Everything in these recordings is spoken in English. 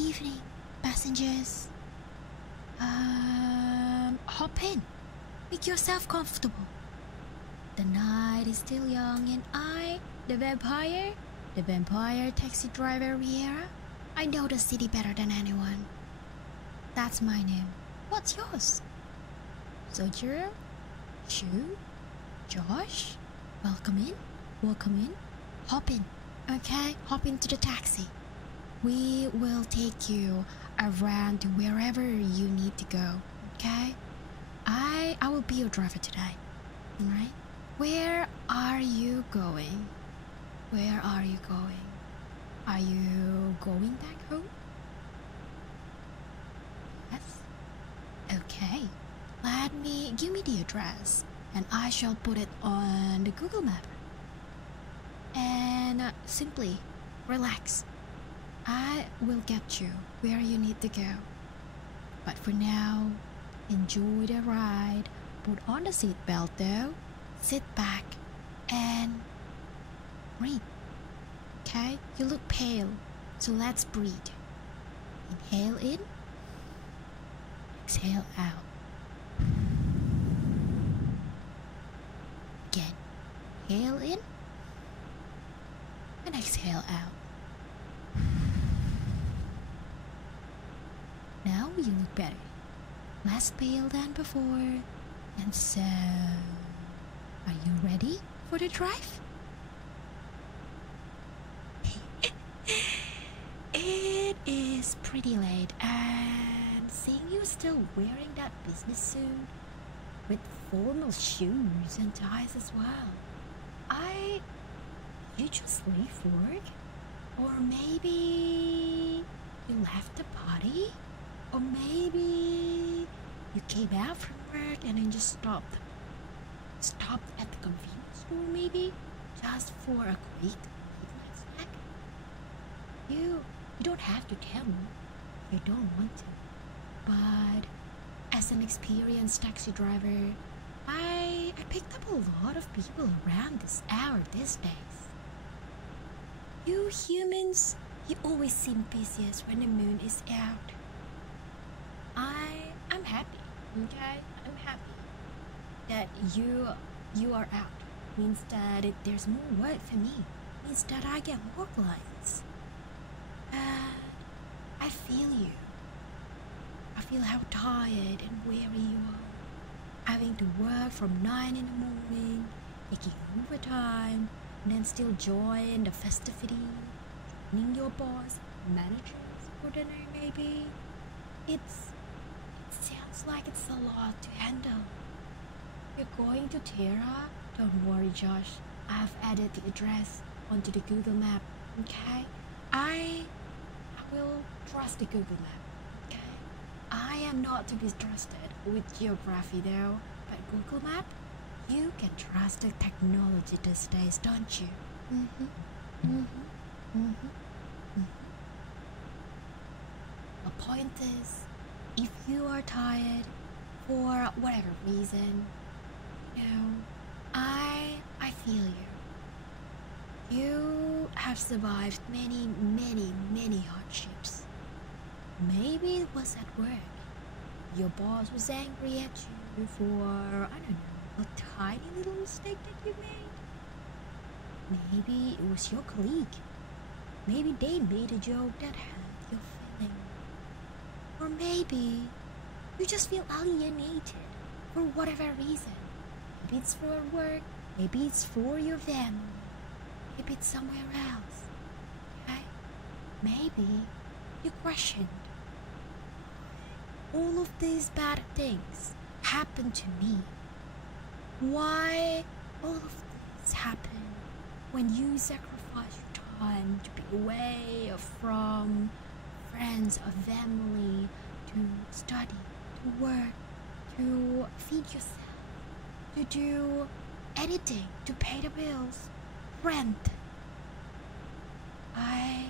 evening, passengers. Hop in. Make yourself comfortable. The night is still young and I, the vampire taxi driver Riera, I know the city better than anyone. That's my name. What's yours? Sojourner? Shu? Josh? Welcome in. Hop in, okay? Hop into the taxi. We will take you around to wherever you need to go, okay? I will be your driver today, alright? Where are you going? Are you going back home? Yes? Okay. Give me the address and I shall put it on the Google map. And simply relax. I will get you where you need to go. But for now, enjoy the ride. Put on the seatbelt though. Sit back and breathe. Okay? You look pale, so let's breathe. Inhale in. Exhale out. Again. Inhale in. And exhale out. Now you look better. Less pale than before. And so, are you ready for the drive? It is pretty late, and seeing you still wearing that business suit with formal shoes and ties as well, you just leave work? Or maybe you left the party? Or maybe you came out from work and then just stopped at the convenience store maybe, just for a quick midnight snack? You don't have to tell me if you don't want to, but as an experienced taxi driver, I picked up a lot of people around this hour these days. You humans, you always seem busiest when the moon is out. I'm happy, okay? I'm happy that you are out. Means that there's more work for me. Means that I get more clients. I feel you. I feel how tired and weary you are. Having to work from 9 in the morning, taking overtime, and then still join the festivity, joining your boss, managers for dinner maybe. It sounds like it's a lot to handle. You're going to Terra? Don't worry, Josh. I've added the address onto the Google map, okay? I will trust the Google map, okay? I am not to be trusted with geography though, but Google map, you can trust the technology these days, don't you? The point is, if you are tired for whatever reason, I feel you. You have survived many hardships. Maybe it was at work. Your boss was angry at you for, I don't know, a tiny little mistake that you made. Maybe it was your colleague. Maybe they made a joke that hurt your feelings. Or maybe you just feel alienated for whatever reason. Maybe it's for work, maybe it's for your family, maybe it's somewhere else. Okay? Maybe you questioned all of these bad things happened to me. Why all of this happen when you sacrifice your time to be away from friends or family, to study, to work, to feed yourself, to do anything to pay the bills, rent. I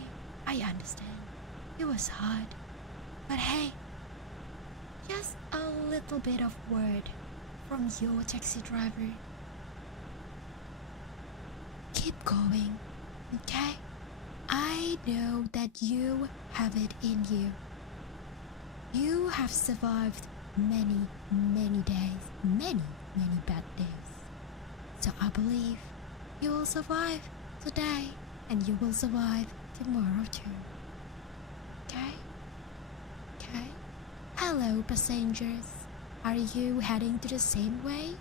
understand. It was hard. But hey, just a little bit of word from your taxi driver. Keep going, okay? I they know that you have it in you. You have survived many, many days, many, many bad days. So I believe you will survive today and you will survive tomorrow too. Okay? Okay? Hello, passengers. Are you heading to the same way?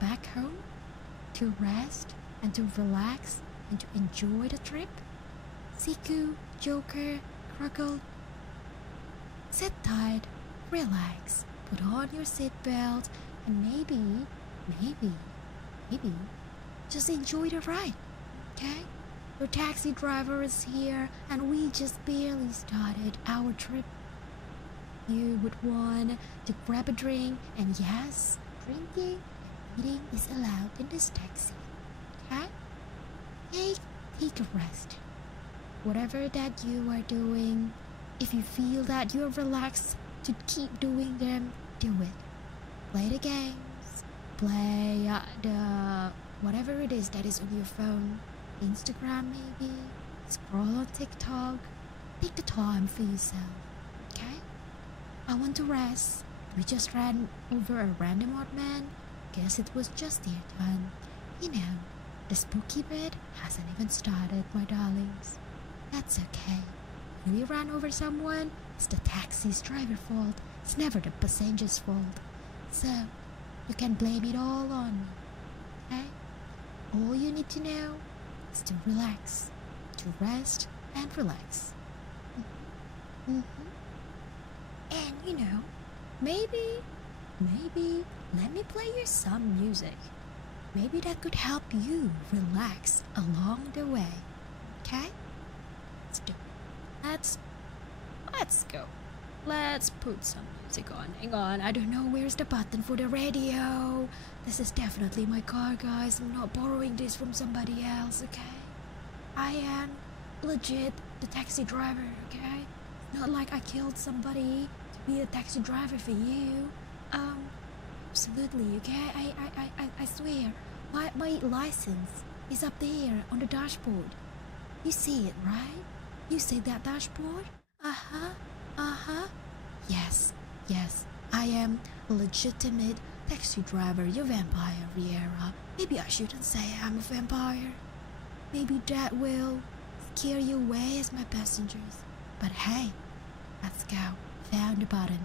Back home? To rest and to relax and to enjoy the trip? Siku, Joker, Kruggle. Sit tight, relax, put on your seatbelt, and maybe, just enjoy the ride, okay? Your taxi driver is here and we just barely started our trip. You would want to grab a drink, and yes, drinking and eating is allowed in this taxi, okay? Take a rest. Whatever that you are doing, if you feel that you're relaxed to keep doing them, do it. Play the games, play the whatever it is that is on your phone, Instagram maybe, scroll on TikTok. Take the time for yourself, okay? I want to rest. We just ran over a random odd man. Guess it was just their turn. You know, the spooky bit hasn't even started, my darlings. That's okay. When we ran over someone, it's the taxi's driver's fault. It's never the passenger's fault. So, you can blame it all on me, okay? All you need to know is to relax, to rest and relax. And you know, maybe, let me play you some music. Maybe that could help you relax along the way, okay? Let's do it. Let's go. Let's put some music on. Hang on, I don't know where's the button for the radio. This is definitely my car, guys. I'm not borrowing this from somebody else, okay? I am legit the taxi driver, okay? It's not like I killed somebody to be a taxi driver for you. Absolutely, okay? I swear. My license is up there on the dashboard. You see it, right? You see that dashboard? Yes, I am a legitimate taxi driver, you vampire, Riera. Maybe I shouldn't say I'm a vampire. Maybe that will scare you away as my passengers. But hey, let's go. Found the button.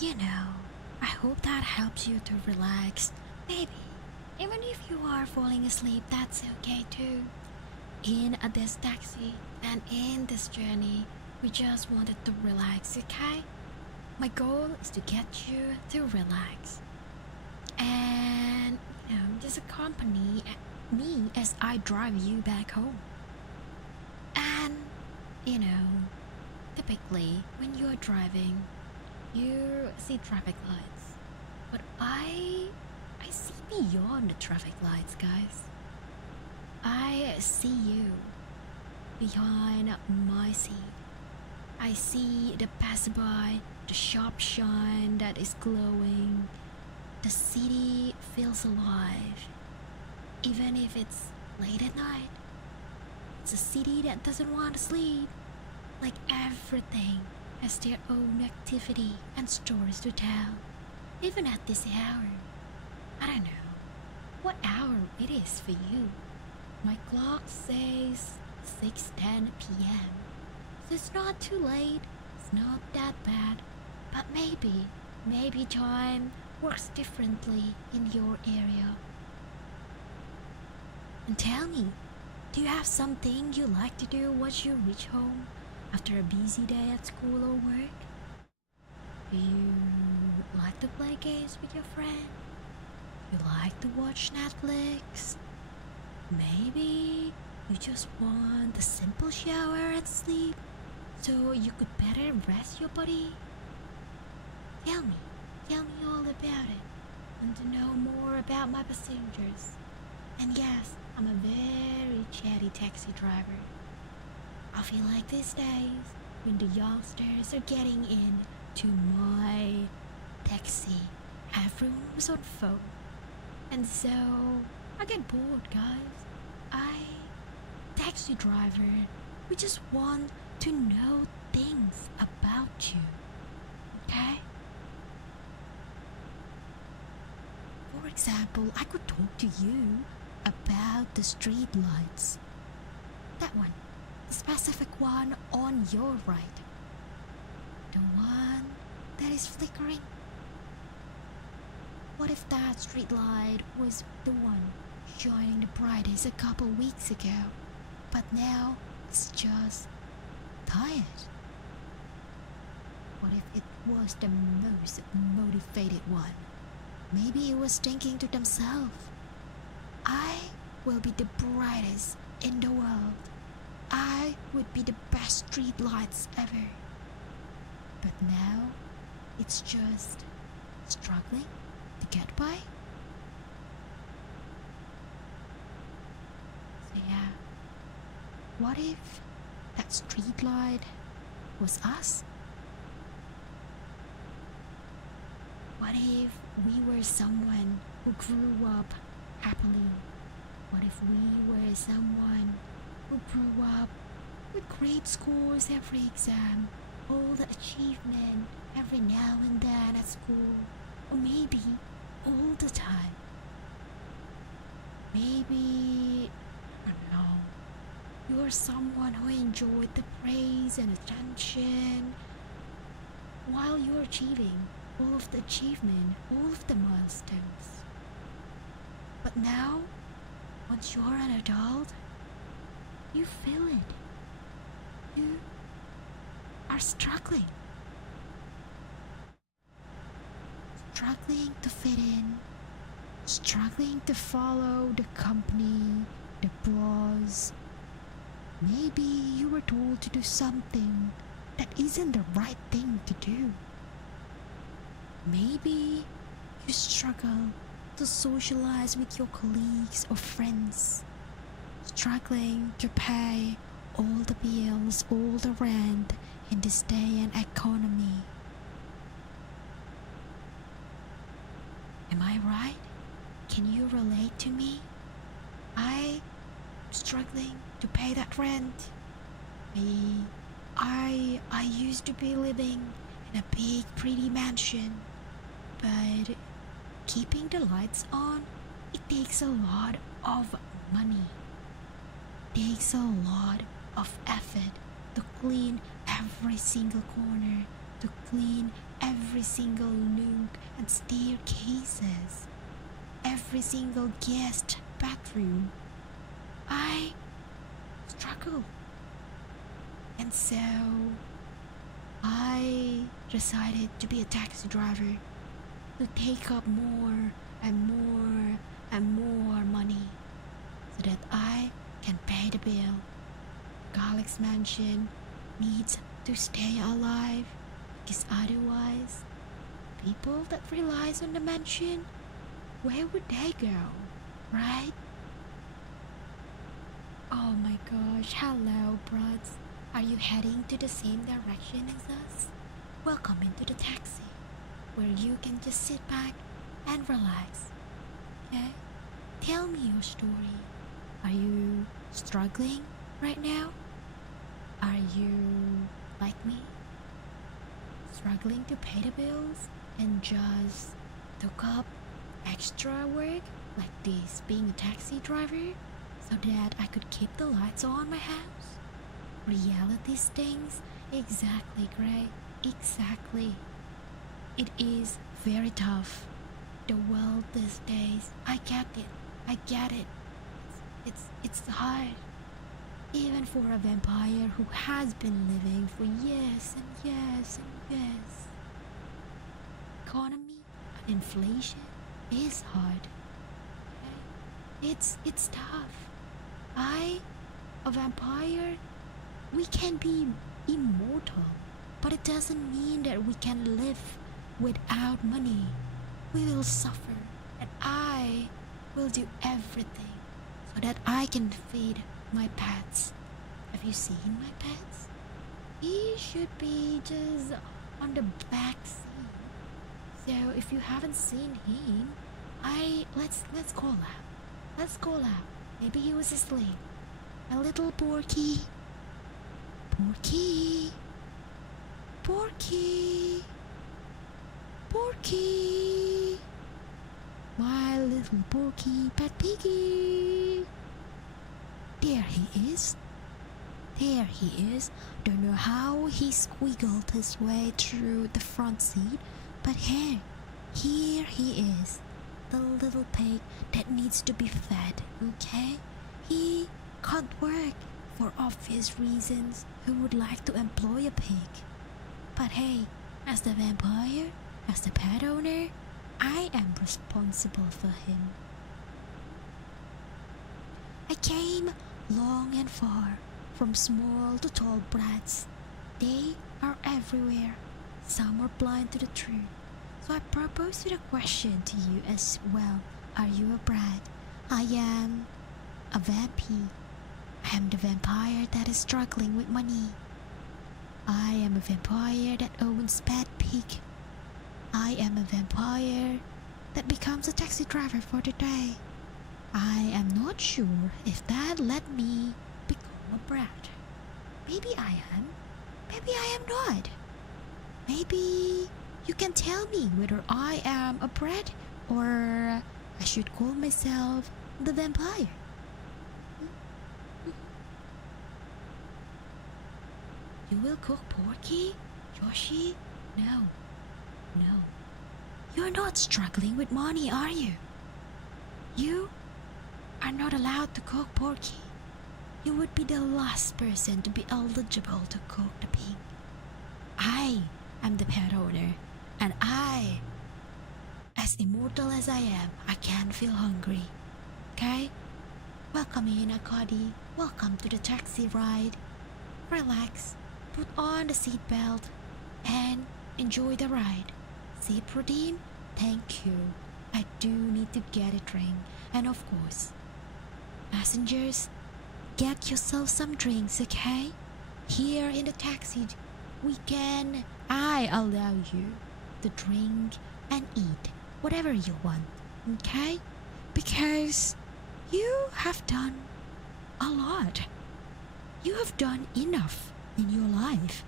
You know, I hope that helps you to relax. Maybe, even if you are falling asleep, that's okay too. In this taxi and in this journey, we just wanted to relax, okay? My goal is to get you to relax. And, just accompany me as I drive you back home. And, typically, when you're driving, you see traffic lights. But I see beyond the traffic lights, guys. I see you behind my seat. I see the passerby, the sharp shine that is glowing. The city feels alive. Even if it's late at night, it's a city that doesn't want to sleep. Like everything has their own activity and stories to tell. Even at this hour. I don't know what hour it is for you. My clock says 6:10 p.m. So it's not too late. It's not that bad. But maybe time works differently in your area. And tell me, do you have something you like to do once you reach home after a busy day at school or work? Do you like to play games with your friend? You like to watch Netflix? Maybe you just want a simple shower and sleep so you could better rest your body? Tell me all about it. I want to know more about my passengers. And yes, I'm a very chatty taxi driver. I feel like these days, when the youngsters are getting in to my taxi, everyone was on phone. And so, I get bored, guys. Taxi driver, we just want to know things about you. Okay? For example, I could talk to you about the street lights. That one, the specific one on your right. The one that is flickering. What if that street light was the one shining the brightest a couple weeks ago, but now it's just tired? What if it was the most motivated one? Maybe it was thinking to themselves, I will be the brightest in the world. I would be the best street lights ever. But now, it's just struggling to get by. So yeah, what if that street light was us? What if we were someone who grew up happily? What if we were someone who grew up with great scores every exam, all the achievement every now and then at school, or maybe all the time? Maybe, I don't know, you're someone who enjoyed the praise and attention while you're achieving all of the achievement, all of the milestones. But now, once you're an adult, you feel it. You are struggling. Struggling to fit in. Struggling to follow the company, the boss. Maybe you were told to do something that isn't the right thing to do. Maybe you struggle to socialize with your colleagues or friends, struggling to pay all the bills, all the rent in this day and economy. Am I right? Can you relate to me? I'm struggling to pay that rent. I used to be living in a big pretty mansion, but keeping the lights on, it takes a lot of money. It takes a lot of effort to clean every single corner, to clean every single nook and staircases, every single guest bathroom. I struggled. And so I decided to be a taxi driver, to take up more and more and more money so that I can pay the bill. Garlic's mansion needs to stay alive because otherwise, people that relies on the mansion, where would they go, right? Oh my gosh, hello bruds. Are you heading to the same direction as us? Welcome into the taxi, where you can just sit back and relax. Okay? Tell me your story. Are you struggling right now? Are you like me? Struggling to pay the bills and just took up extra work like this, being a taxi driver, so that I could keep the lights on my house? Reality stings? Exactly, Gray. Exactly. It is very tough. The world these days. I get it. I get it. It's hard. Even for a vampire who has been living for years and years and years. Economy and inflation is hard. Okay? It's tough. A vampire, we can be immortal, but it doesn't mean that we can live without money. We will suffer, and I will do everything so that I can feed my pets. Have you seen my pets? He should be just on the back seat. So if you haven't seen him, let's call out. Let's call out. Maybe he was asleep. A little Porky. Porky. Porky. Porky. My little Porky Pet Piggy. There he is. There he is. Don't know how he squiggled his way through the front seat, but here he is. The little pig that needs to be fed, okay? He can't work for obvious reasons. Who would like to employ a pig? But hey, as the vampire, as the pet owner, I am responsible for him. I came long and far, from small to tall brats. They are everywhere. Some are blind to the truth. So I propose with a question to you as well. Are you a brat? I am a vampy. I am the vampire that is struggling with money. I am a vampire that owns pet pig. I am a vampire that becomes a taxi driver for the day. I am not sure if that let me become a brat. Maybe I am. Maybe I am not. Maybe you can tell me whether I am a brat or I should call myself the vampire. You will cook Porky? Yoshi? No. No. You're not struggling with money, are you? You are not allowed to cook Porky. You would be the last person to be eligible to cook the pig. I am the pet owner, and I, as immortal as I am, I can feel hungry. Okay? Welcome in, Akadi. Welcome to the taxi ride. Relax, put on the seatbelt, and enjoy the ride. Sip redeem? Thank you. I do need to get a drink. And of course, passengers, get yourself some drinks, okay? Here in the taxi, I allow you to drink and eat whatever you want, okay? Because you have done a lot. You have done enough in your life.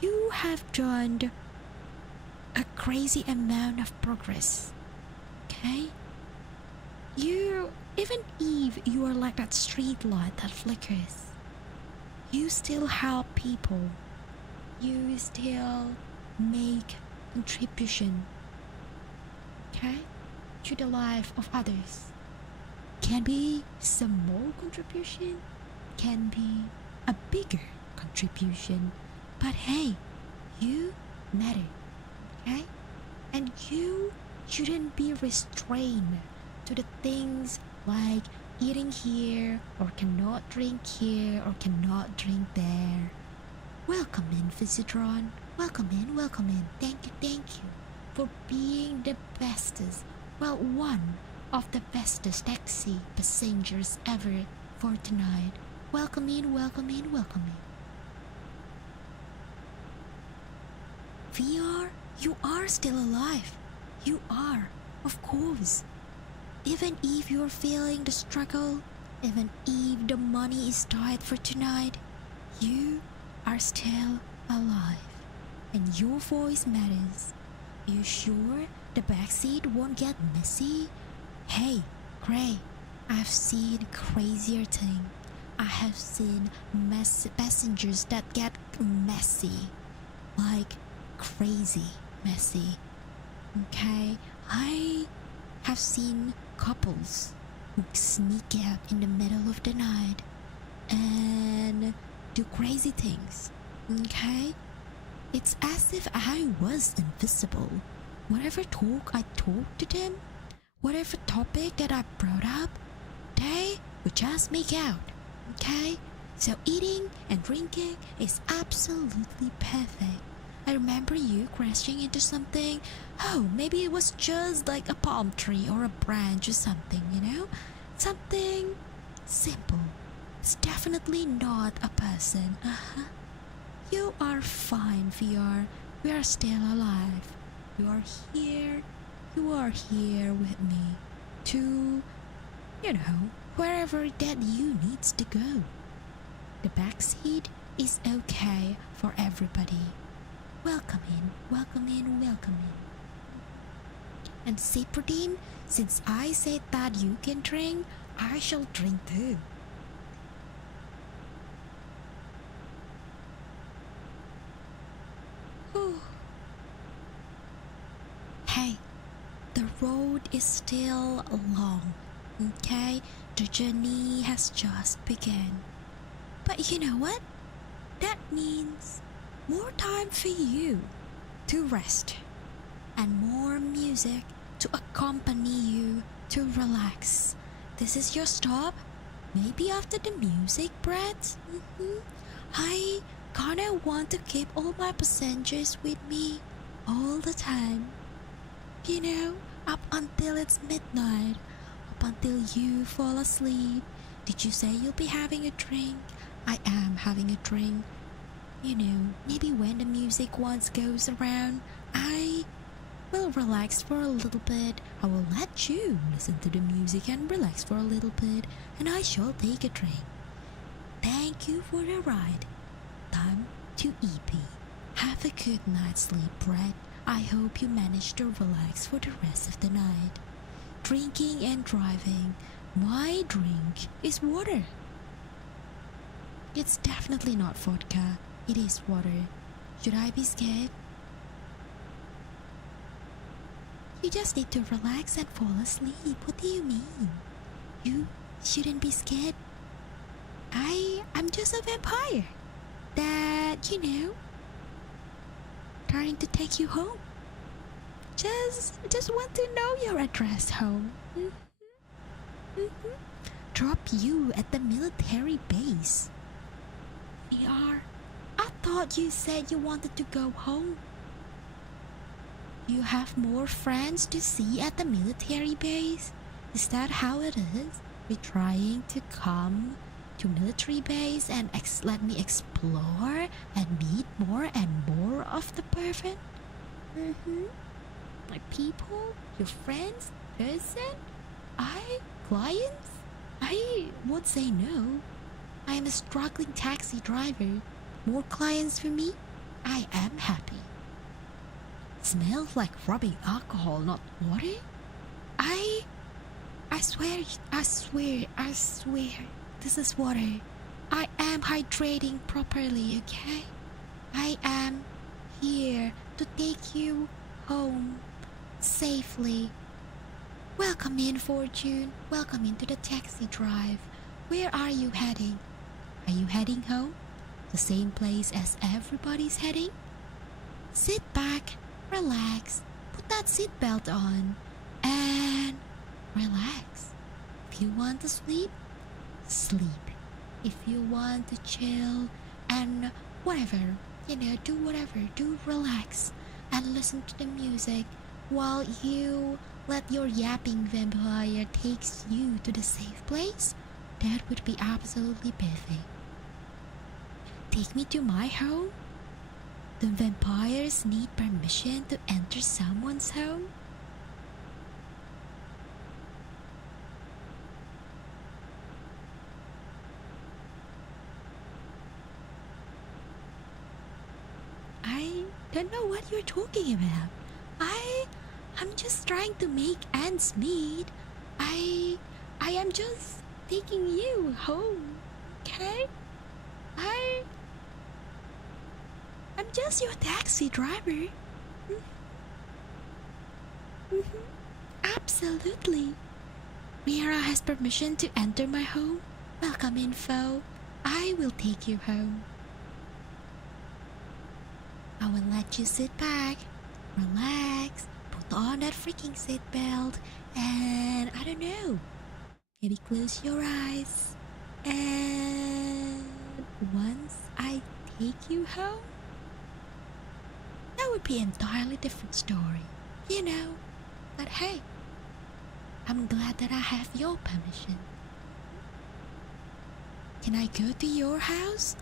You have done a crazy amount of progress, okay? Even if you are like that street light that flickers, you still help people. You still make contribution, okay, to the life of others. Can be small contribution, can be a bigger contribution, but hey, you matter, okay? And you shouldn't be restrained to the things like eating here or cannot drink here or cannot drink there. Welcome in, Visitron. Welcome in, welcome in. Thank you for being the bestest, well, one of the bestest taxi passengers ever for tonight. Welcome in, welcome in, welcome in. VR, you are still alive. You are, of course. Even if you're feeling the struggle, even if the money is tight for tonight, you are still alive. And your voice matters. Are you sure the backseat won't get messy? Hey, Gray, I've seen crazier thing. I have seen passengers that get messy. Like crazy messy. Okay, I have seen couples who sneak out in the middle of the night and do crazy things. Okay, it's as if I was invisible. Whatever talk I talked to them, whatever topic that I brought up, they would just make out. Okay, so eating and drinking is absolutely perfect. I remember you crashing into something. Oh, maybe it was just like a palm tree or a branch or something, you know? Something simple. It's definitely not a person. You are fine, VR. We are still alive. You are here. You are here with me to, you know, wherever that you needs to go. The backseat is okay for everybody. Welcome in, welcome in, welcome in. And Cyprodine, since I said that you can drink, I shall drink too. Whew. Hey, the road is still long, okay? The journey has just begun. But you know what? That means more time for you to rest and more music to accompany you to relax. This is your stop. Maybe after the music, Brett. I kinda want to keep all my passengers with me all the time. You know, up until it's midnight, up until you fall asleep. Did you say you'll be having a drink? I am having a drink. You know, maybe when the music once goes around, I will relax for a little bit. I will let you listen to the music and relax for a little bit, and I shall take a drink. Thank you for the ride. Time to EP. Have a good night's sleep, Brett. I hope you manage to relax for the rest of the night. Drinking and driving. My drink is water. It's definitely not vodka. It is water. Should I be scared? You just need to relax and fall asleep. What do you mean? You shouldn't be scared. I'm just a vampire that, you know, trying to take you home. Just want to know your address home. Drop you at the military base. VR, I thought you said you wanted to go home. You have more friends to see at the military base? Is that how it is? You're trying to come to military base and let me explore and meet more and more of the person? My people? Your friends? Person? Clients? I won't say no. I am a struggling taxi driver. More clients for me? I am happy. Smells like rubbing alcohol, not water? I swear, this is water. I am hydrating properly, okay? I am here to take you home safely. Welcome in, Fortune. Welcome into the taxi drive. Where are you heading? Are you heading home? The same place as everybody's heading? Sit back, relax, put that seatbelt on, and relax. If you want to sleep, sleep. If you want to chill and whatever, do whatever, do relax and listen to the music while you let your yapping vampire takes you to the safe place, that would be absolutely perfect. Take me to my home? Do vampires need permission to enter someone's home? I don't know what you're talking about. I'm just trying to make ends meet. I am just taking you home, okay? I'm just your taxi driver. Absolutely. Riera has permission to enter my home. Welcome info. I will take you home. I will let you sit back, relax, put on that freaking seatbelt, and I don't know, maybe close your eyes. And once I take you home, that would be an entirely different story, But hey, I'm glad that I have your permission. Can I go to your house?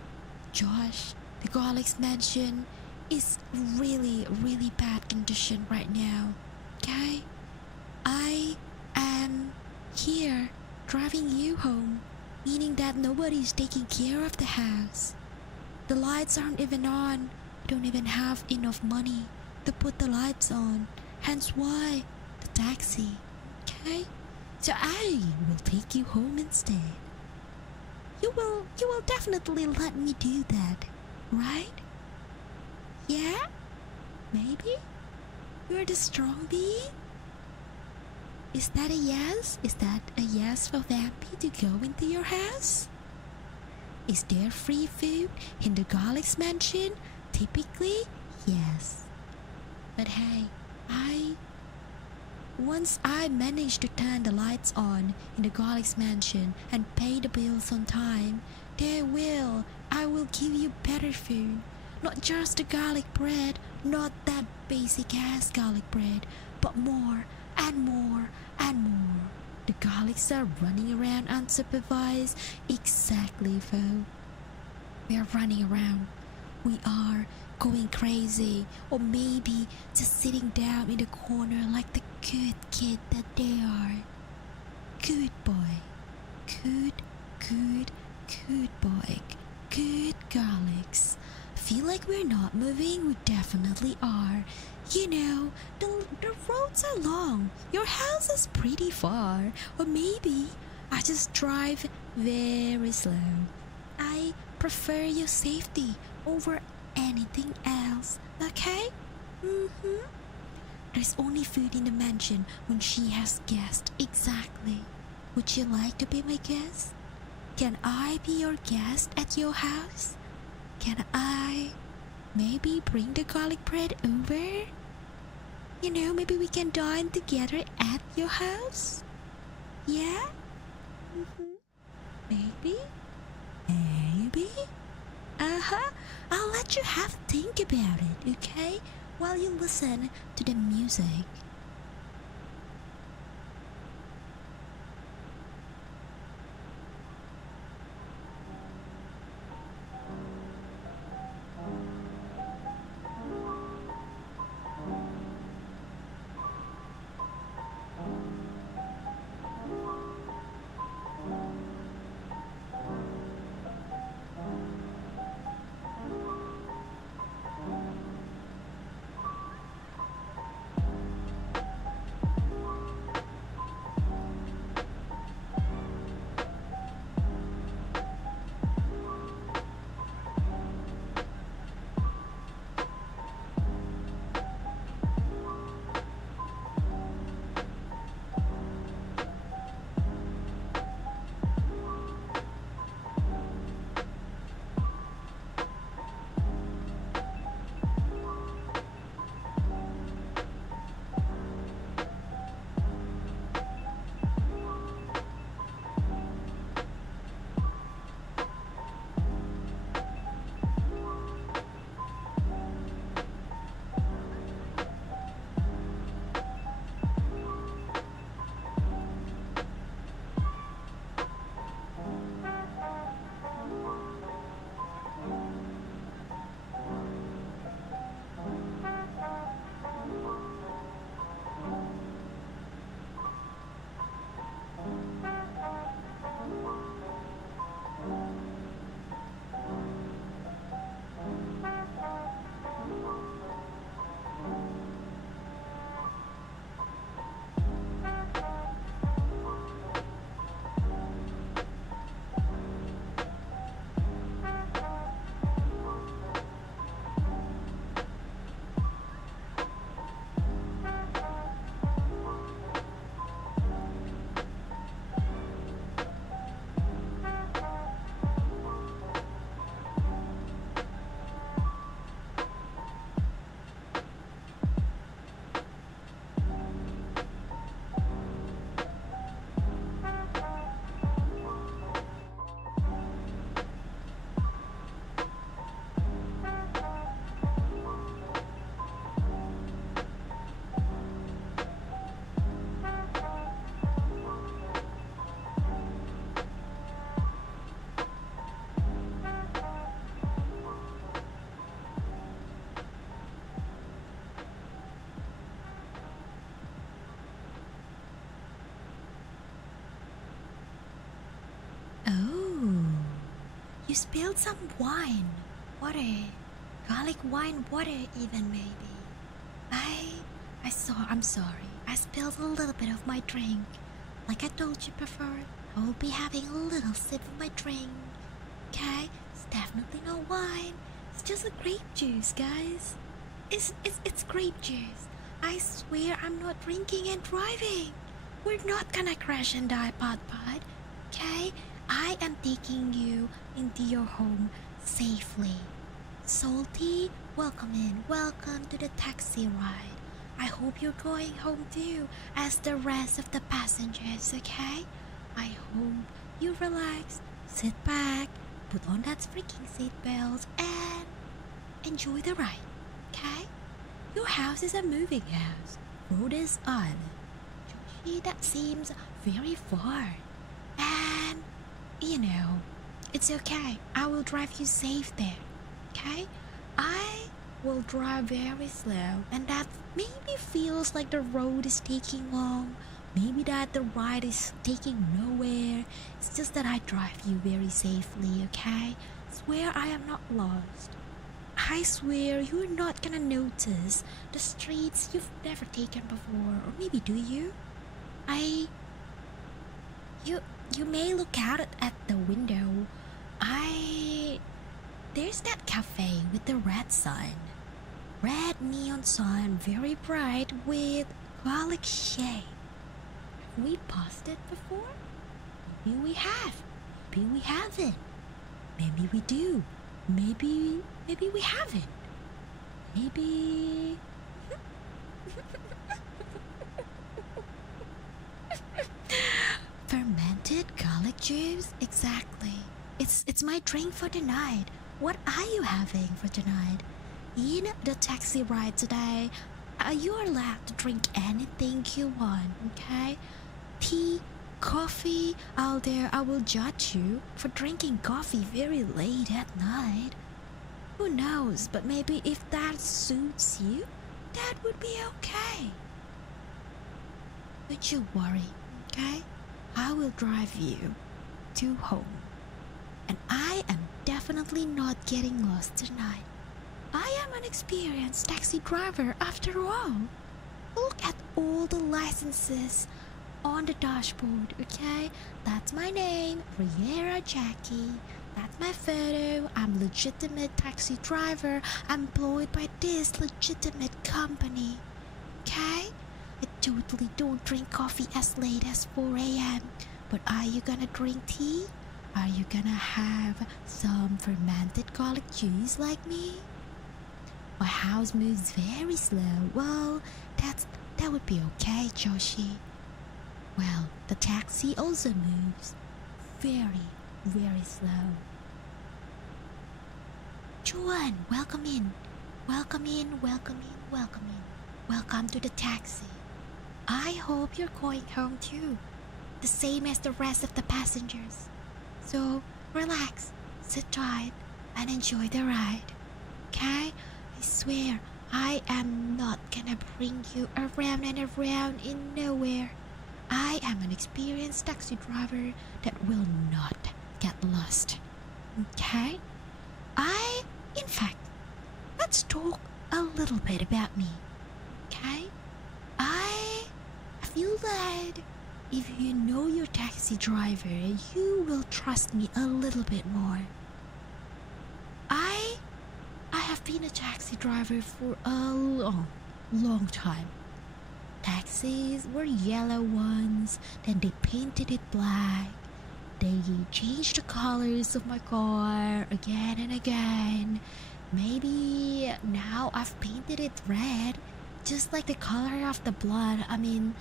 Josh, the garlic's mansion is really, really bad condition right now, okay? I am here driving you home, meaning that nobody's taking care of the house. The lights aren't even on. I don't even have enough money to put the lights on, hence why the taxi, okay? So I will take you home instead. You will definitely let me do that, right? Yeah? Maybe? You're the strong being? Is that a yes? Is that a yes for Vampy to go into your house? Is there free food in the garlic's mansion? Typically, yes. But hey, once I manage to turn the lights on in the garlic's mansion and pay the bills on time, I will give you better food. Not just the garlic bread, not that basic ass garlic bread, but more and more and more. The garlics are running around unsupervised. Exactly, Fo. We are running around. We are going crazy, or maybe just sitting down in the corner like the good kid that they are. Good boy. Good boy. Good garlics. Feel like we're not moving? We definitely are. The roads are long. Your house is pretty far. Or maybe I just drive very slow. I prefer your safety over anything else, okay? There's only food in the mansion when she has guests. Exactly. Would you like to be my guest? Can I be your guest at your house? Can I maybe bring the garlic bread over? Maybe we can dine together at your house? Yeah? Maybe? I'll let you have a think about it, okay? While you listen to the music. spilled some wine. Water. Garlic wine water even maybe. I'm sorry. I spilled a little bit of my drink. Like I told you before, I will be having a little sip of my drink. Okay? It's definitely no wine. It's just a grape juice, guys. It's grape juice. I swear I'm not drinking and driving. We're not gonna crash and die, Pod. Okay? I am taking you into your home safely. Salty, welcome in. Welcome to the taxi ride. I hope you're going home too, as the rest of the passengers, okay? I hope you relax, sit back, put on that freaking seatbelt, and enjoy the ride, okay? Your house is a moving house, Rhode Island. Joshi, that seems very far. And, it's okay. I will drive you safe there, okay? I will drive very slow, and that maybe feels like the road is taking long. Maybe that the ride is taking nowhere. It's just that I drive you very safely, okay? Swear I am not lost. I swear you're not gonna notice the streets you've never taken before. Or maybe do you? You may look out at the window. There's that cafe with the red sign. Red neon sign, very bright with garlic shade. Have we passed it before? Maybe we have. Maybe we haven't. Maybe we do. Maybe we haven't. Maybe... Fermented garlic juice? Exactly. It's my drink for the night. What are you having for tonight? In the taxi ride today, you are allowed to drink anything you want, okay? Tea, coffee, out there I will judge you for drinking coffee very late at night. Who knows, but maybe if that suits you, that would be okay. Don't you worry, okay? I will drive you to home. And I am definitely not getting lost tonight. I am an experienced taxi driver after all. Look at all the licenses on the dashboard, okay? That's my name, Riera Jackie. That's my photo. I'm legitimate taxi driver employed by this legitimate company. Okay? I totally don't drink coffee as late as 4 a.m. But are you gonna drink tea? Are you gonna have some fermented garlic juice like me? My house moves very slow. Well, that would be okay, Joshi. Well, the taxi also moves very, very slow. Juan, welcome in. Welcome in, welcome in, welcome in. Welcome to the taxi. I hope you're going home too. The same as the rest of the passengers. So, relax, sit tight, and enjoy the ride. Okay? I swear, I am not gonna bring you around and around in nowhere. I am an experienced taxi driver that will not get lost. Okay? In fact, let's talk a little bit about me. Okay? I feel that if you know your taxi driver, you will trust me a little bit more. I have been a taxi driver for a long time. Taxis were yellow ones, then they painted it black. They changed the colors of my car again and again. Maybe now I've painted it red, just like the color of the blood. I mean,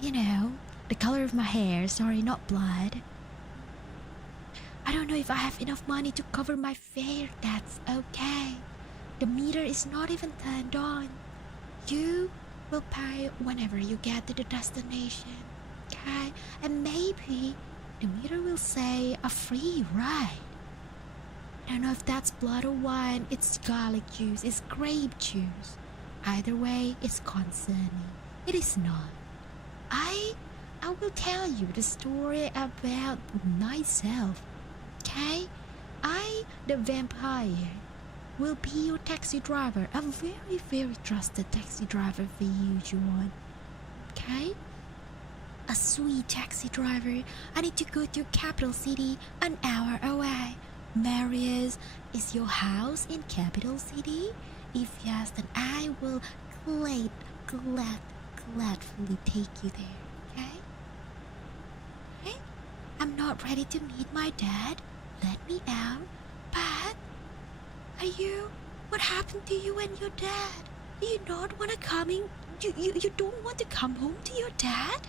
the color of my hair. Sorry, not blood. I don't know if I have enough money to cover my fare. That's okay. The meter is not even turned on. You will pay whenever you get to the destination. Okay? And maybe the meter will say a free ride. I don't know if that's blood or wine. It's garlic juice. It's grape juice. Either way, it's concerning. It is not. I will tell you the story about myself. Okay? the vampire, will be your taxi driver. A very, very trusted taxi driver for you, Juan. Okay? A sweet taxi driver. I need to go to capital city an hour away. Marius, is your house in capital city? If yes, then I will gladly take you there. Okay? Okay? I'm not ready to meet my dad. Let me out. But what happened to you and your dad? Do you not want to come in? You don't want to come home to your dad?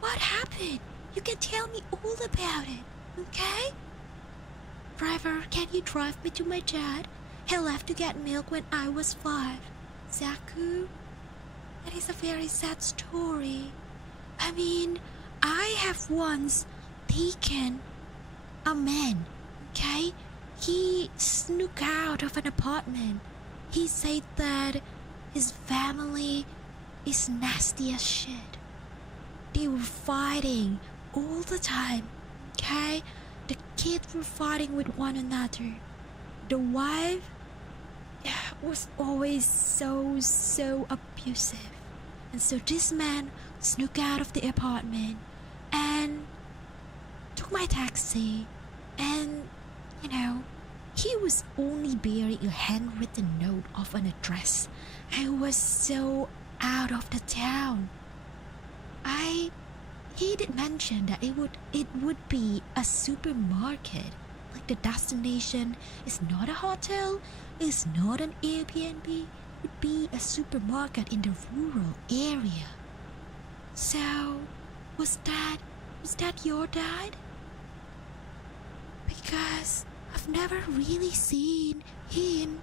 What happened? You can tell me all about it, okay? Driver, can you drive me to my dad? He left to get milk when I was 5. Zaku, that is a very sad story. I mean, I have once taken a man, okay? He snuck out of an apartment. He said that his family is nasty as shit. They were fighting all the time, okay? The kids were fighting with one another. The wife was always so abusive. And so this man snuck out of the apartment and took my taxi. And, he was only bearing a handwritten note of an address. I was so out of the town. He did mention that it would be a supermarket. Like the destination is not a hotel, it's not an Airbnb, it would be a supermarket in the rural area. So, was that your dad? Because I've never really seen him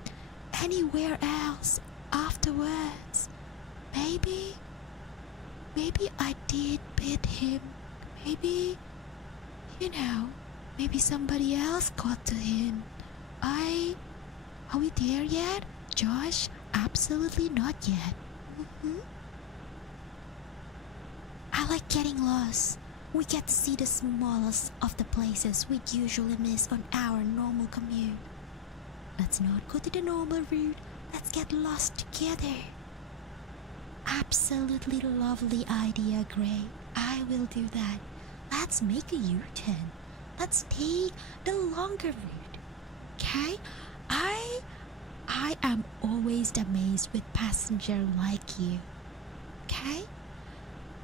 anywhere else afterwards. Maybe I did beat him. Maybe somebody else got to him. Are we there yet? Josh? Absolutely not yet. I like getting lost. We get to see the smallest of the places we usually miss on our normal commute. Let's not go to the normal route. Let's get lost together. Absolutely lovely idea, Gray. I will do that. Let's make a U-turn. Let's take the longer route. Okay? I am always amazed with passengers like you. Okay?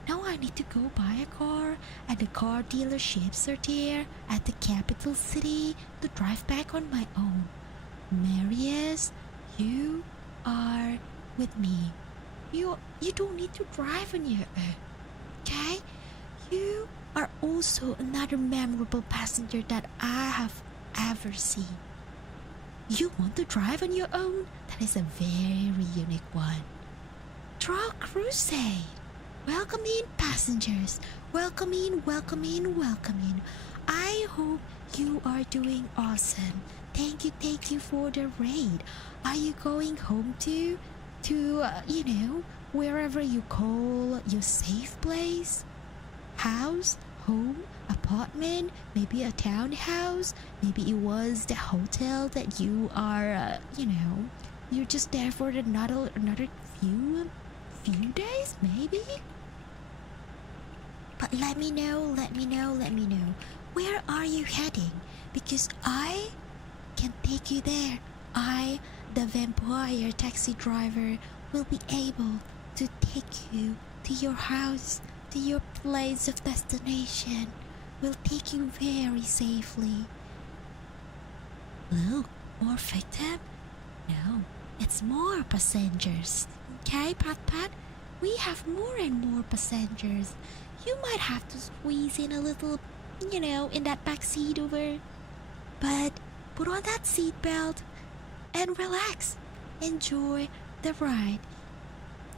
Now I need to go buy a car, and the car dealerships are there at the capital city to drive back on my own. Marius, you are with me. You don't need to drive on your own, okay? You are also another memorable passenger that I have ever seen. You want to drive on your own? That is a very unique one. Truck Crusade! Welcome in, passengers. Welcome in. I hope you are doing awesome. Thank you for the raid. Are you going home to wherever you call your safe place? House, home, apartment, maybe a townhouse, maybe it was the hotel that you are, you're just there for another few days, maybe? But let me know. Where are you heading? Because I can take you there. I, the vampire taxi driver, will be able to take you to your house, to your place of destination. Will take you very safely. Look, more victim? No, it's more passengers. Okay, Pat? We have more and more passengers. You might have to squeeze in a little, in that back seat over. But put on that seatbelt and relax. Enjoy the ride.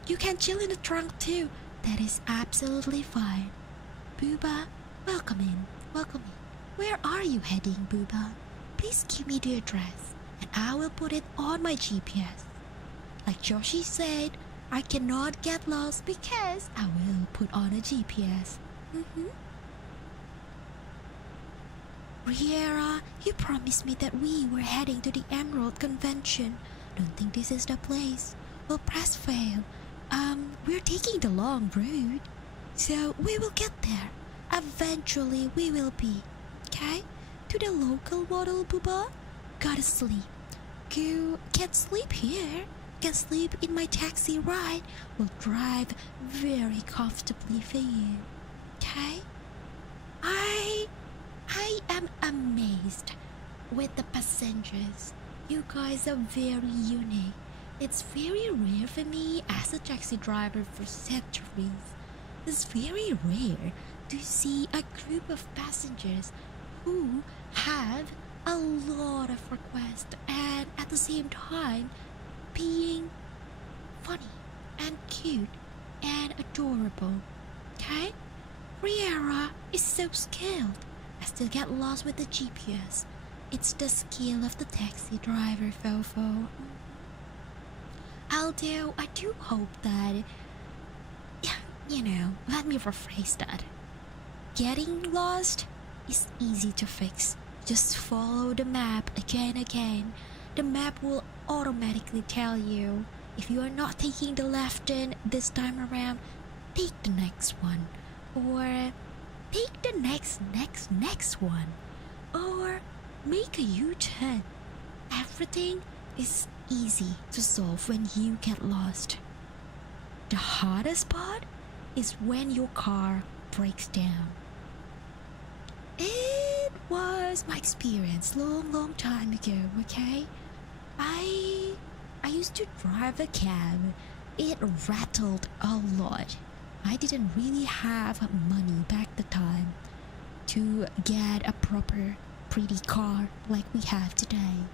You can chill in the trunk too. That is absolutely fine. Booba, welcome in. Where are you heading, Booba? Please give me the address and I will put it on my GPS. Like Joshi said, I cannot get lost because I will put on a GPS. Riera, you promised me that we were heading to the Emerald Convention. Don't think this is the place. Well, press fail. We're taking the long route. So we will get there. Eventually we will be. Okay? To the local waddle booba. Gotta sleep. Can't sleep here. Can sleep in my taxi ride. Will drive very comfortably for you. Okay? I am amazed with the passengers. You guys are very unique. It's very rare for me as a taxi driver for centuries. It's very rare to see a group of passengers who have a lot of requests and at the same time being funny and cute and adorable. Okay? Riera is so skilled. I still get lost with the GPS. It's the skill of the taxi driver, Fofo. Although I do hope that, let me rephrase that. Getting lost is easy to fix. Just follow the map again and again. The map will automatically tell you if you are not taking the left turn this time around, take the next one. Or take the next one. Or make a U-turn. Everything is easy to solve when you get lost. The hardest part is when your car breaks down. It was my experience long time ago, okay? I used to drive a cab. It rattled a lot. I didn't really have money back the time to get a proper pretty car like we have today.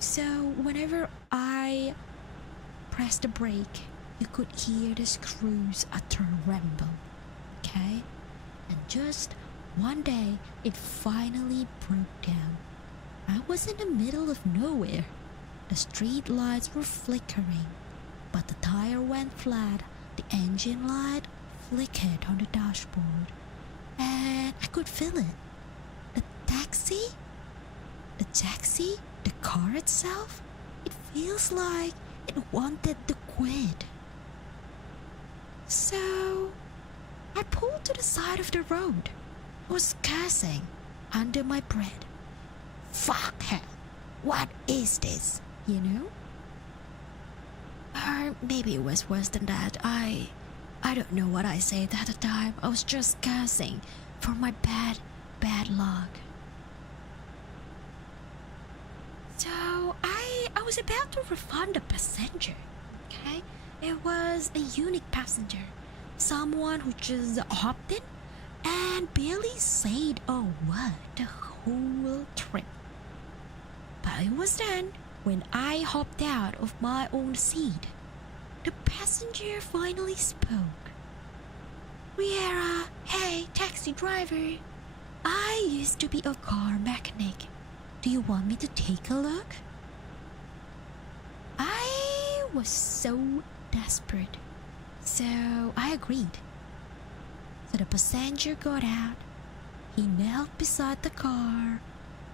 So whenever I pressed the brake, you could hear the screws utter rumble, okay? And just one day, it finally broke down. I was in the middle of nowhere. The street lights were flickering, but the tire went flat. The engine light flickered on the dashboard, and I could feel it. The car itself, it feels like it wanted to quit. So, I pulled to the side of the road. I was cursing under my breath. Fuck hell, what is this, you know? Or maybe it was worse than that. I don't know what I said at the time. I was just cursing for my bad luck. So I was about to refund a passenger, okay? It was a unique passenger. Someone who just hopped in and barely said a word the whole trip. But it was then, when I hopped out of my own seat, the passenger finally spoke. Riera, hey, taxi driver. I used to be a car mechanic. Do you want me to take a look? I was so desperate, so I agreed. So the passenger got out. He knelt beside the car,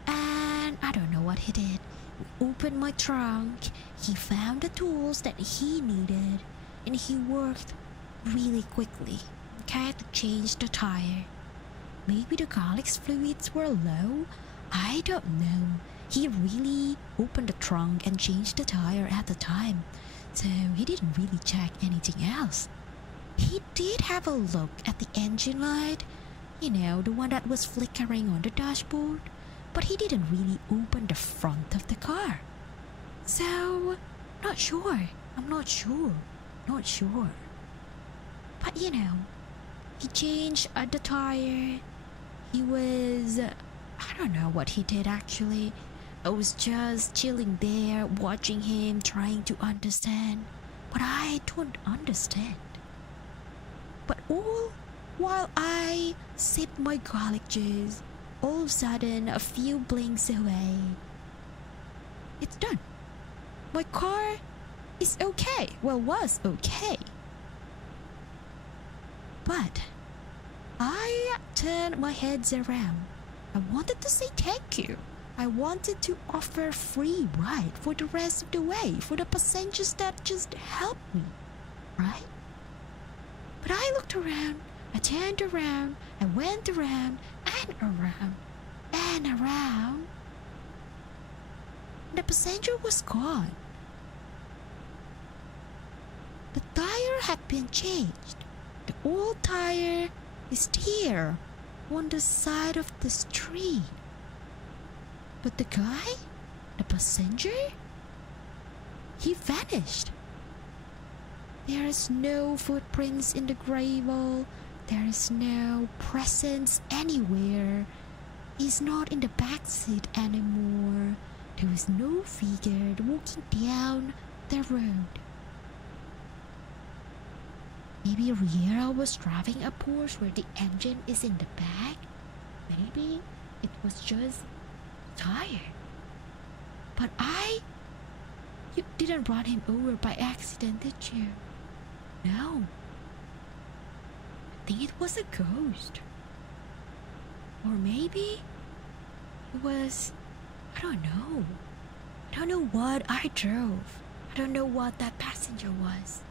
and I don't know what he did. He opened my trunk. He found the tools that he needed, and he worked really quickly, okay, to change the tire. Maybe the garlic fluids were low. I don't know. He really opened the trunk and changed the tire at the time, so he didn't really check anything else. He did have a look at the engine light, you know, the one that was flickering on the dashboard, but he didn't really open the front of the car. So, not sure. Not sure. But you know, he changed the tire. He was... I don't know what he did actually. I was just chilling there, watching him, trying to understand. But I don't understand. But all while I sipped my garlic juice, all of a sudden, a few blinks away, it's done. My car is okay. Well, was okay. But I turned my heads around. I wanted to say thank you. I wanted to offer a free ride for the rest of the way for the passengers that just helped me, right? But I looked around, I turned around, I went around and around and around. The passenger was gone. The tire had been changed. The old tire is here on the side of the street. But the guy, the passenger, he vanished. There is no footprints in the gravel. There is no presence anywhere. He's not in the back seat anymore. There is no figure walking down the road. Maybe Riera was driving a Porsche where the engine is in the back. Maybe it was just tired. But you didn't run him over by accident, did you? No. I think it was a ghost. Or maybe it was, I don't know. I don't know what I drove. I don't know what that passenger was.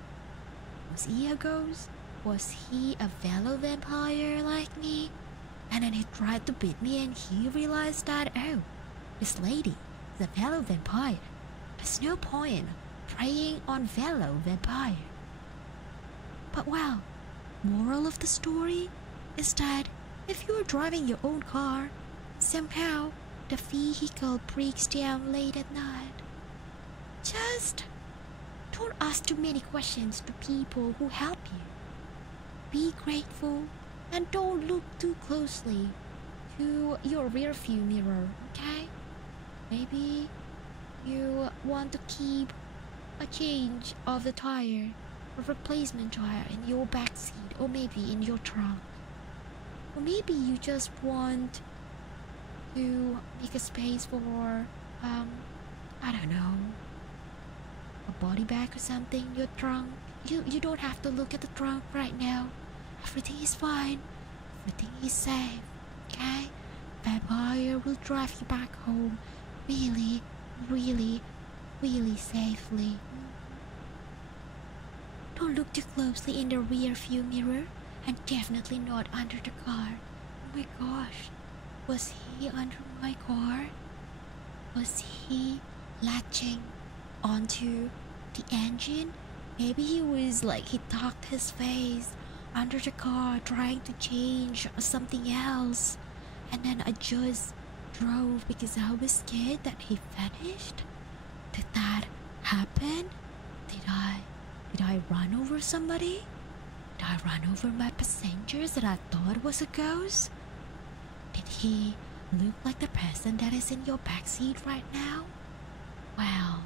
Was he a ghost? Was he a fellow vampire like me? And then he tried to beat me and he realized that, oh, this lady is a fellow vampire. There's no point preying on fellow vampire. But well, moral of the story is that if you're driving your own car, somehow the vehicle breaks down late at night, just don't ask too many questions to people who help you. Be grateful and don't look too closely to your rear view mirror, okay? Maybe you want to keep a change of the tire, a replacement tire in your back seat, or maybe in your trunk. Or maybe you just want to make a space for, I don't know, a body bag or something, your trunk. You don't have to look at the trunk right now. Everything is fine. Everything is safe, okay? Vampire will drive you back home really, really, really safely. Don't look too closely in the rear view mirror, and definitely not under the car. Oh my gosh, was he under my car? Was he latching onto the engine? Maybe he tucked his face under the car trying to change something else, and then I just drove because I was scared that he vanished. Did that happen? Did I run over somebody? Did I run over my passengers that I thought was a ghost? Did he look like the person that is in your backseat right now? Well,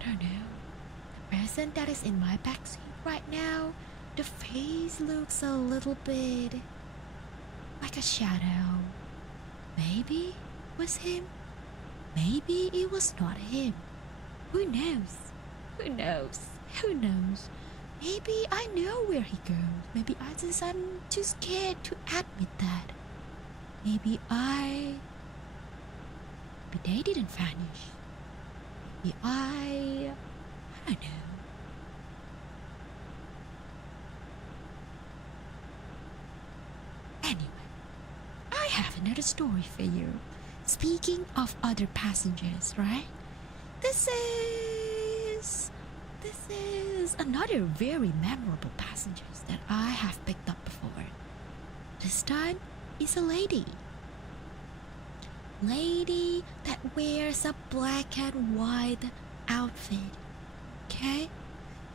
I don't know. The person that is in my backseat right now, the face looks a little bit like a shadow. Maybe it was him. Maybe it was not him. Who knows? Who knows? Who knows? Maybe I know where he goes. Maybe I'm too scared to admit that. Maybe they didn't vanish. Maybe I don't know. Anyway, I have another story for you. Speaking of other passengers, right? This is another very memorable passengers that I have picked up before. This time is a lady. Lady that wears a black and white outfit. Okay?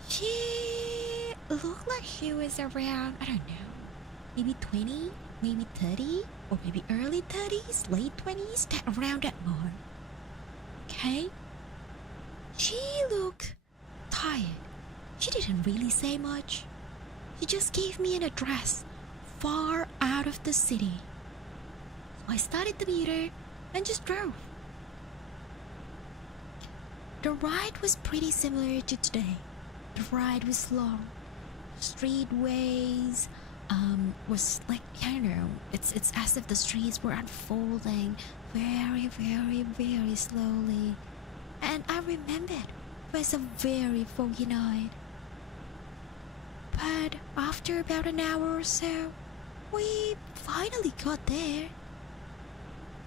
She looked like she was around, I don't know, maybe 20, maybe 30, or maybe early 30s, late 20s, around that mark. Okay? She looked tired. She didn't really say much. She just gave me an address far out of the city. So I started the meter and just drove. The ride was pretty similar to today. The ride was long. Streetways, was like, I don't know, it's as if the streets were unfolding very, very, very slowly. And I remembered it was a very foggy night. But after about an hour or so, we finally got there.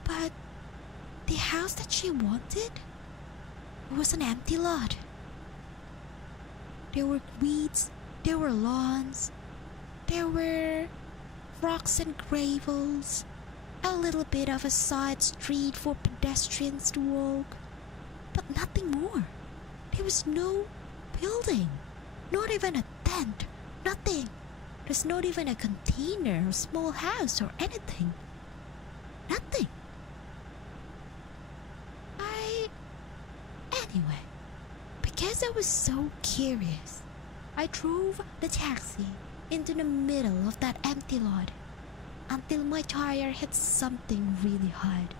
But the house that she wanted was an empty lot. There were weeds, there were lawns, there were rocks and gravels, a little bit of a side street for pedestrians to walk, but nothing more. There was no building, not even a tent, nothing. There's not even a container or small house or anything. Nothing. Anyway, because I was so curious, I drove the taxi into the middle of that empty lot until my tire hit something really hard.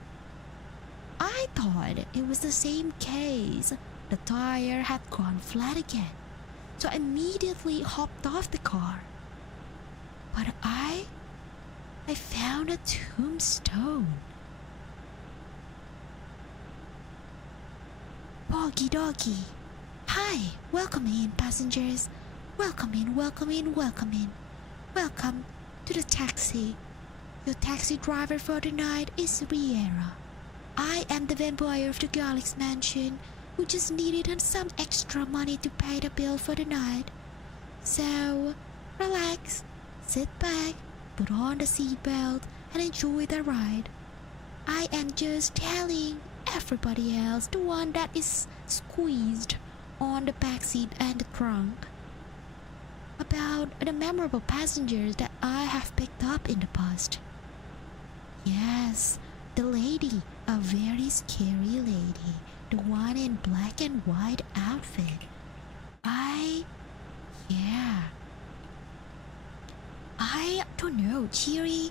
I thought it was the same case. The tire had gone flat again, so I immediately hopped off the car. But I found a tombstone. Boggy doggy. Hi, welcome in, passengers. Welcome in, welcome in, welcome in. Welcome to the taxi. Your taxi driver for the night is Riera. I am the vampire of the Garlic's mansion who just needed some extra money to pay the bill for the night. So, relax, sit back, put on the seatbelt, and enjoy the ride. I am just telling everybody else, the one that is squeezed on the back seat and the trunk, about the memorable passengers that I have picked up in the past. Yes, the lady, a very scary lady, the one in black and white outfit. I don't know, Cheery.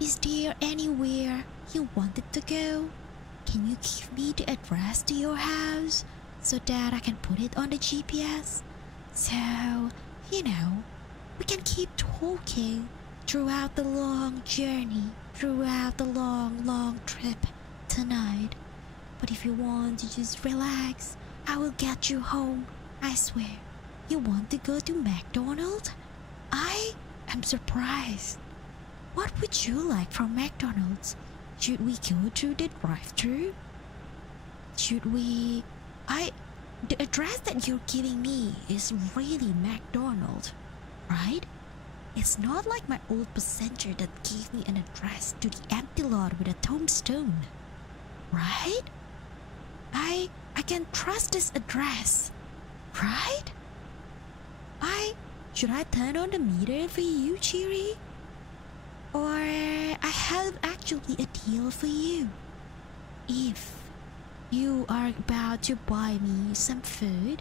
Is there anywhere you wanted to go? Can you give me the address to your house so that I can put it on the GPS? So, you know, we can keep talking throughout the long journey, throughout the long trip tonight. But if you want to just relax, I will get you home, I swear. You want to go to McDonald's? I am surprised. What would you like from McDonald's? Should we go through the drive-thru? Should we... The address that you're giving me is really McDonald's, right? It's not like my old passenger that gave me an address to the empty lot with a tombstone, right? I can trust this address, right? Should I turn on the meter for you, Cheery? Or I have actually a deal for you. If you are about to buy me some food,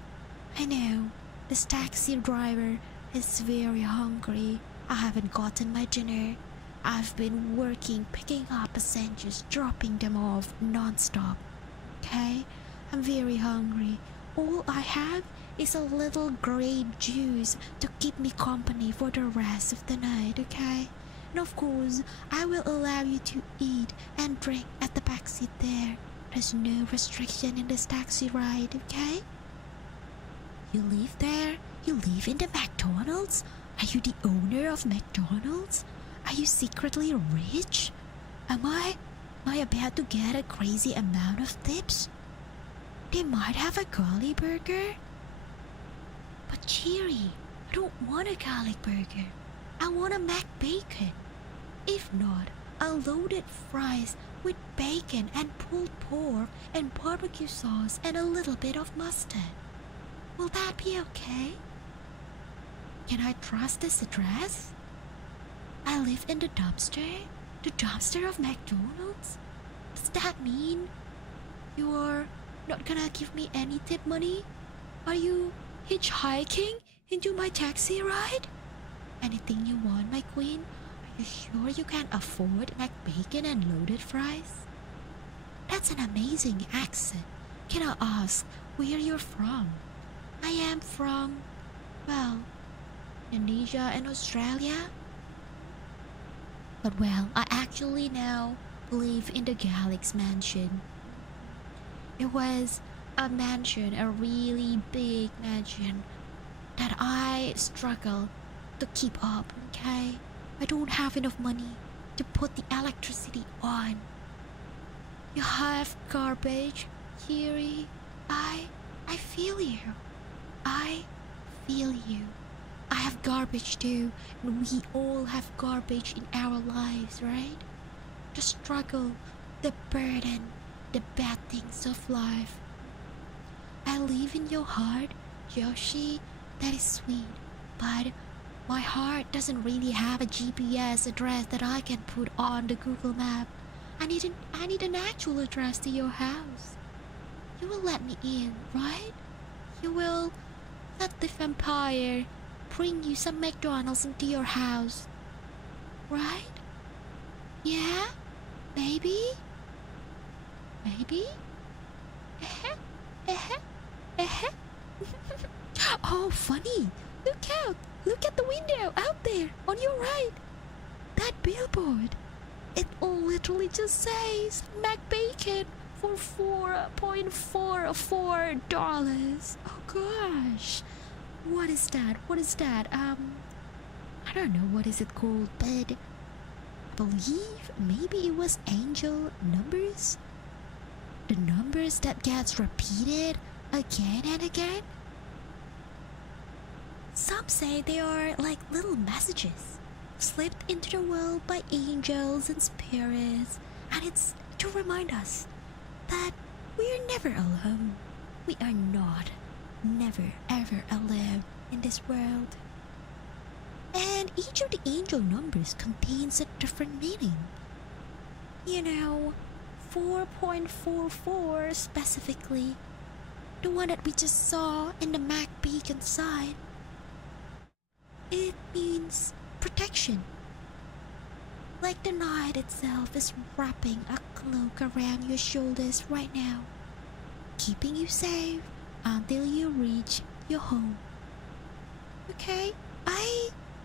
I know this taxi driver is very hungry. I haven't gotten my dinner. I've been working, picking up passengers, dropping them off non-stop. Okay? I'm very hungry. All I have is a little grape juice to keep me company for the rest of the night, okay? And of course, I will allow you to eat and drink at the back seat there. There's no restriction in this taxi ride, okay? You live there? You live in the McDonald's? Are you the owner of McDonald's? Are you secretly rich? Am I about to get a crazy amount of tips? They might have a garlic burger. But Cheery, I don't want a garlic burger. I want a Mac Bacon. If not, a loaded fries with bacon and pulled pork and barbecue sauce and a little bit of mustard. Will that be okay? Can I trust this address? I live in the dumpster? The dumpster of McDonald's? Does that mean you're not gonna give me any tip money? Are you hitchhiking into my taxi ride? Anything you want, my queen? Are you sure you can afford McBacon and loaded fries? That's an amazing accent. Can I ask where you're from? I am from, well, Indonesia and Australia. But well, I actually now live in the Galax mansion. It was a mansion, a really big mansion that I struggle to keep up, okay? I don't have enough money to put the electricity on. You have garbage, Kiri. I feel you. I feel you. I have garbage too, and we all have garbage in our lives, right? The struggle, the burden, the bad things of life. I live in your heart, Yoshi. That is sweet, but my heart doesn't really have a GPS address that I can put on the Google map. I need an actual address to your house. You will let me in, right? You will let the vampire bring you some McDonald's into your house, right? Yeah? Maybe? Maybe? Oh, funny! Look out! Look at the window out there on your right. That billboard. It literally just says McBacon for $4.44. Oh gosh. What is that? What is that? I don't know what is it called, but I believe maybe it was angel numbers. The numbers that gets repeated again and again. Some say they are like little messages slipped into the world by angels and spirits, and it's to remind us that we're never alone. We are not, never ever alone in this world. And each of the angel numbers contains a different meaning. You know, 4.44 specifically, the one that we just saw in the Mac Beacon sign. It means protection. Like the night itself is wrapping a cloak around your shoulders right now, keeping you safe until you reach your home. Okay,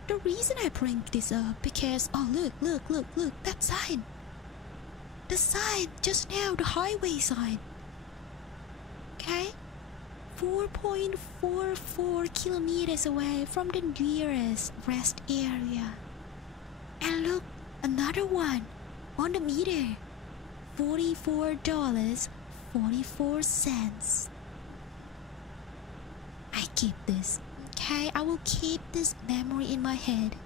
the reason I bring this up because, oh look, that sign. The sign just now, the highway sign. Okay? 4.44 kilometers away from the nearest rest area. And look, another one on the meter. $44.44. I keep this, okay? I will keep this memory in my head.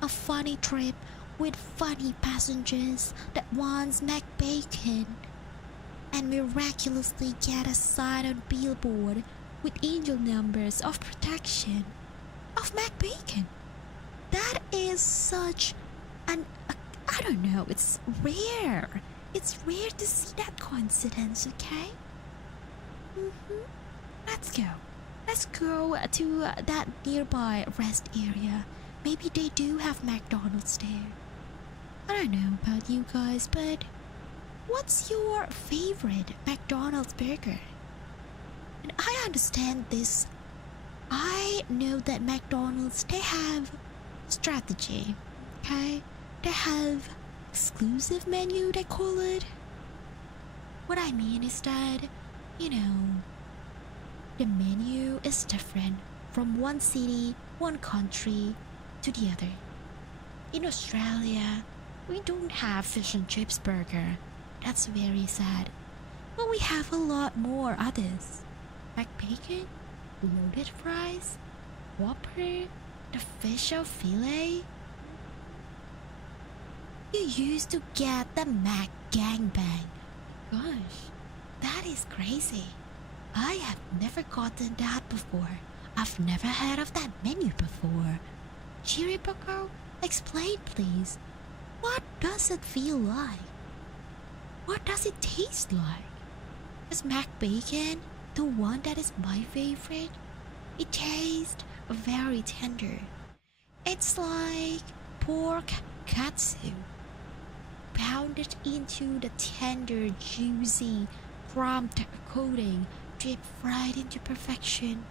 A funny trip with funny passengers that once make bacon and miraculously get a sign on billboard with angel numbers of protection of Mac Bacon. That is such an I don't know, it's rare. It's rare to see that coincidence, okay? Let's go. Let's go to that nearby rest area. Maybe they do have McDonald's there. I don't know about you guys, but what's your favorite McDonald's burger? And I understand this. I know that McDonald's, they have strategy, okay? They have exclusive menu, they call it. What I mean is that, you know, the menu is different from one city, one country to the other. In Australia, we don't have fish and chips burger. That's very sad. But we have a lot more others. Like bacon, loaded fries, Whopper, the fish of filet. You used to get the Mac Gangbang. Gosh, that is crazy. I have never gotten that before. I've never heard of that menu before. Cheery Bucko, explain please. What does it feel like? What does it taste like? Is Mac Bacon the one that is my favorite? It tastes very tender. It's like pork katsu, pounded into the tender, juicy, prompt coating, deep fried into perfection.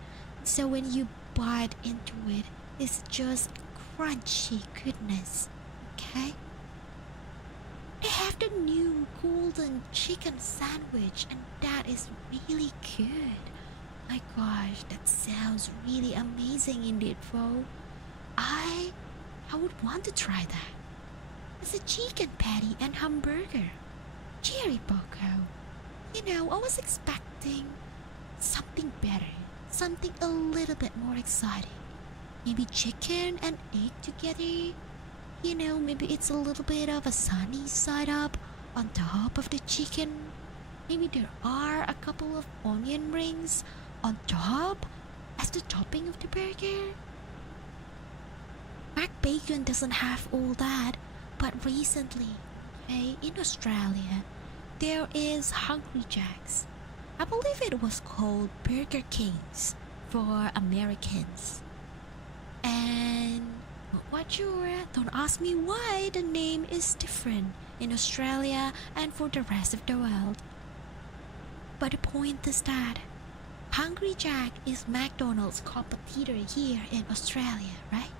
So when you bite into it, it's just crunchy goodness, okay? golden chicken sandwich, and that is really good. My gosh, that sounds really amazing indeed, bro. I would want to try that. It's a chicken patty and hamburger. Cherry Poco. I was expecting something better, something a little bit more exciting. Maybe chicken and egg together. Maybe it's a little bit of a sunny side up on top of the chicken. Maybe there are a couple of onion rings on top as the topping of the burger. Mac Bacon doesn't have all that, but recently, in Australia, there is Hungry Jack's. I believe it was called Burger Kings for Americans. And not quite sure, don't ask me why the name is different in Australia and for the rest of the world. But the point is that Hungry Jack is McDonald's competitor here in Australia, right?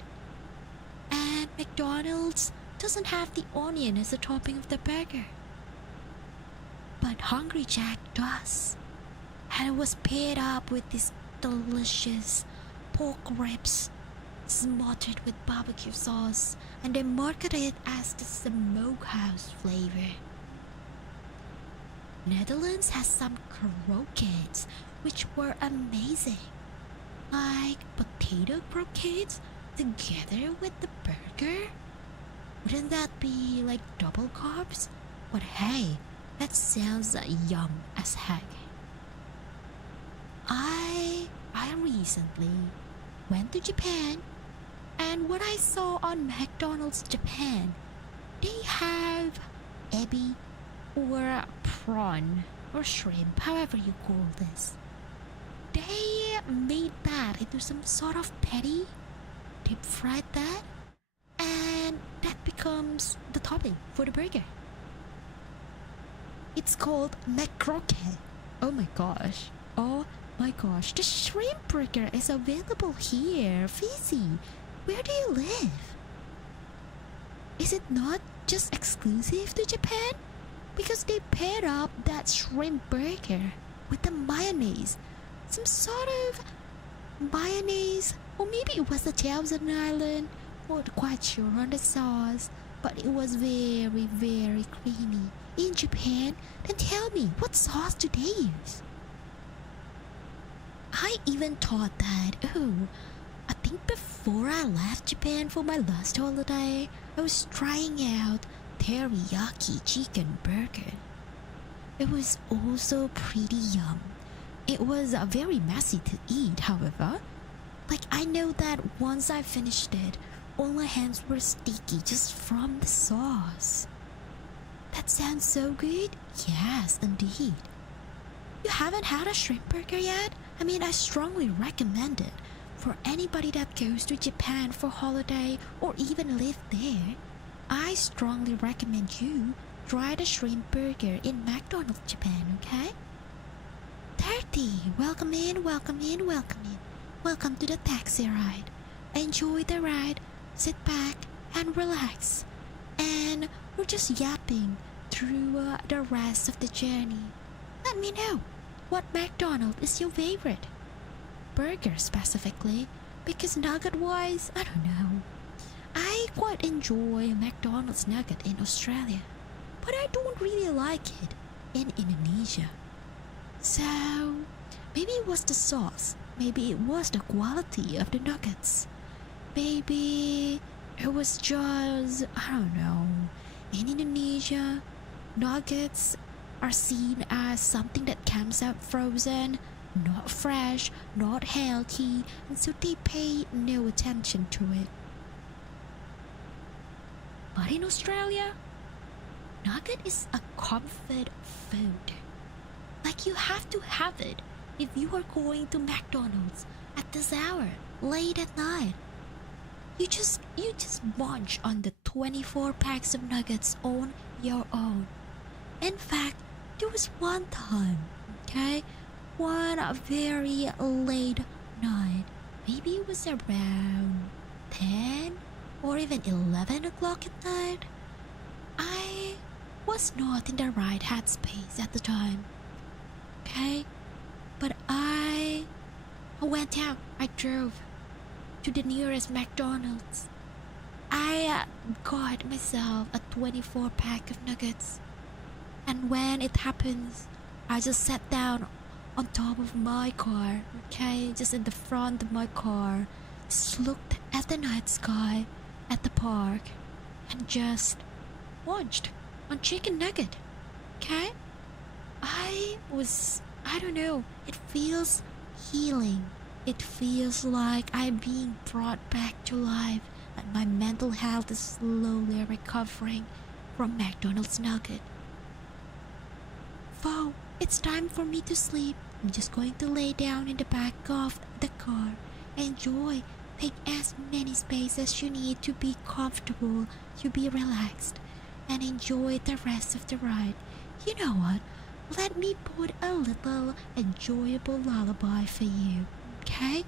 And McDonald's doesn't have the onion as a topping of the burger. But Hungry Jack does. And it was paired up with this delicious pork ribs smothered with barbecue sauce, and they market it as the smokehouse flavor. Netherlands has some croquettes which were amazing, like potato croquettes together with the burger. Wouldn't that be like double carbs? But hey, that sounds yum as heck. I recently went to Japan, and what I saw on McDonald's Japan, they have ebi or prawn or shrimp, however you call this. They made that into some sort of patty, deep fried that, and that becomes the topping for the burger. It's called McCrocket. Oh my gosh. Oh my gosh. The shrimp burger is available here. Fizzy, where do you live? Is it not just exclusive to Japan? Because they paired up that shrimp burger with the mayonnaise. Some sort of mayonnaise. Or maybe it was the Thousand Island. Not quite sure on the sauce. But it was very, very creamy. In Japan, then tell me, what sauce do they use? I even thought that, I think before I left Japan for my last holiday, I was trying out teriyaki chicken burger. It was also pretty yum. It was very messy to eat, however. Like, I know that once I finished it, all my hands were sticky just from the sauce. That sounds so good. Yes, indeed. You haven't had a shrimp burger yet? I mean, I strongly recommend it for anybody that goes to Japan for holiday or even live there. I strongly recommend you try the shrimp burger in McDonald's Japan, okay? 30. Welcome in, welcome in, welcome in. Welcome to the taxi ride. Enjoy the ride, sit back and relax. And we're just yapping through the rest of the journey. Let me know, what McDonald's is your favorite? Burger specifically, because nugget wise, I don't know. I quite enjoy McDonald's nugget in Australia, but I don't really like it in Indonesia. So, maybe it was the sauce, maybe it was the quality of the nuggets. Maybe it was just, I don't know. In Indonesia, nuggets are seen as something that comes out frozen, not fresh, not healthy, and so they pay no attention to it. But in Australia, nugget is a comfort food. Like, you have to have it if you are going to McDonald's at this hour, late at night. You just munch on the 24 packs of nuggets on your own. In fact, there was one time, one very late night, maybe it was around 10 or even 11 o'clock at night, I was not in the right headspace at the time. Okay? But I went out. I drove to the nearest McDonald's. I got myself a 24-pack of nuggets. And when it happens, I just sat down on top of my car, okay? Just in the front of my car. Just looked at the night sky at the park and just watched on chicken nugget, okay? I don't know, it feels healing. It feels like I'm being brought back to life and my mental health is slowly recovering from McDonald's nugget. So, it's time for me to sleep. I'm just going to lay down in the back of the car. Enjoy. Take as many space as you need to be comfortable, to be relaxed, and enjoy the rest of the ride. You know what? Let me put a little enjoyable lullaby for you, okay?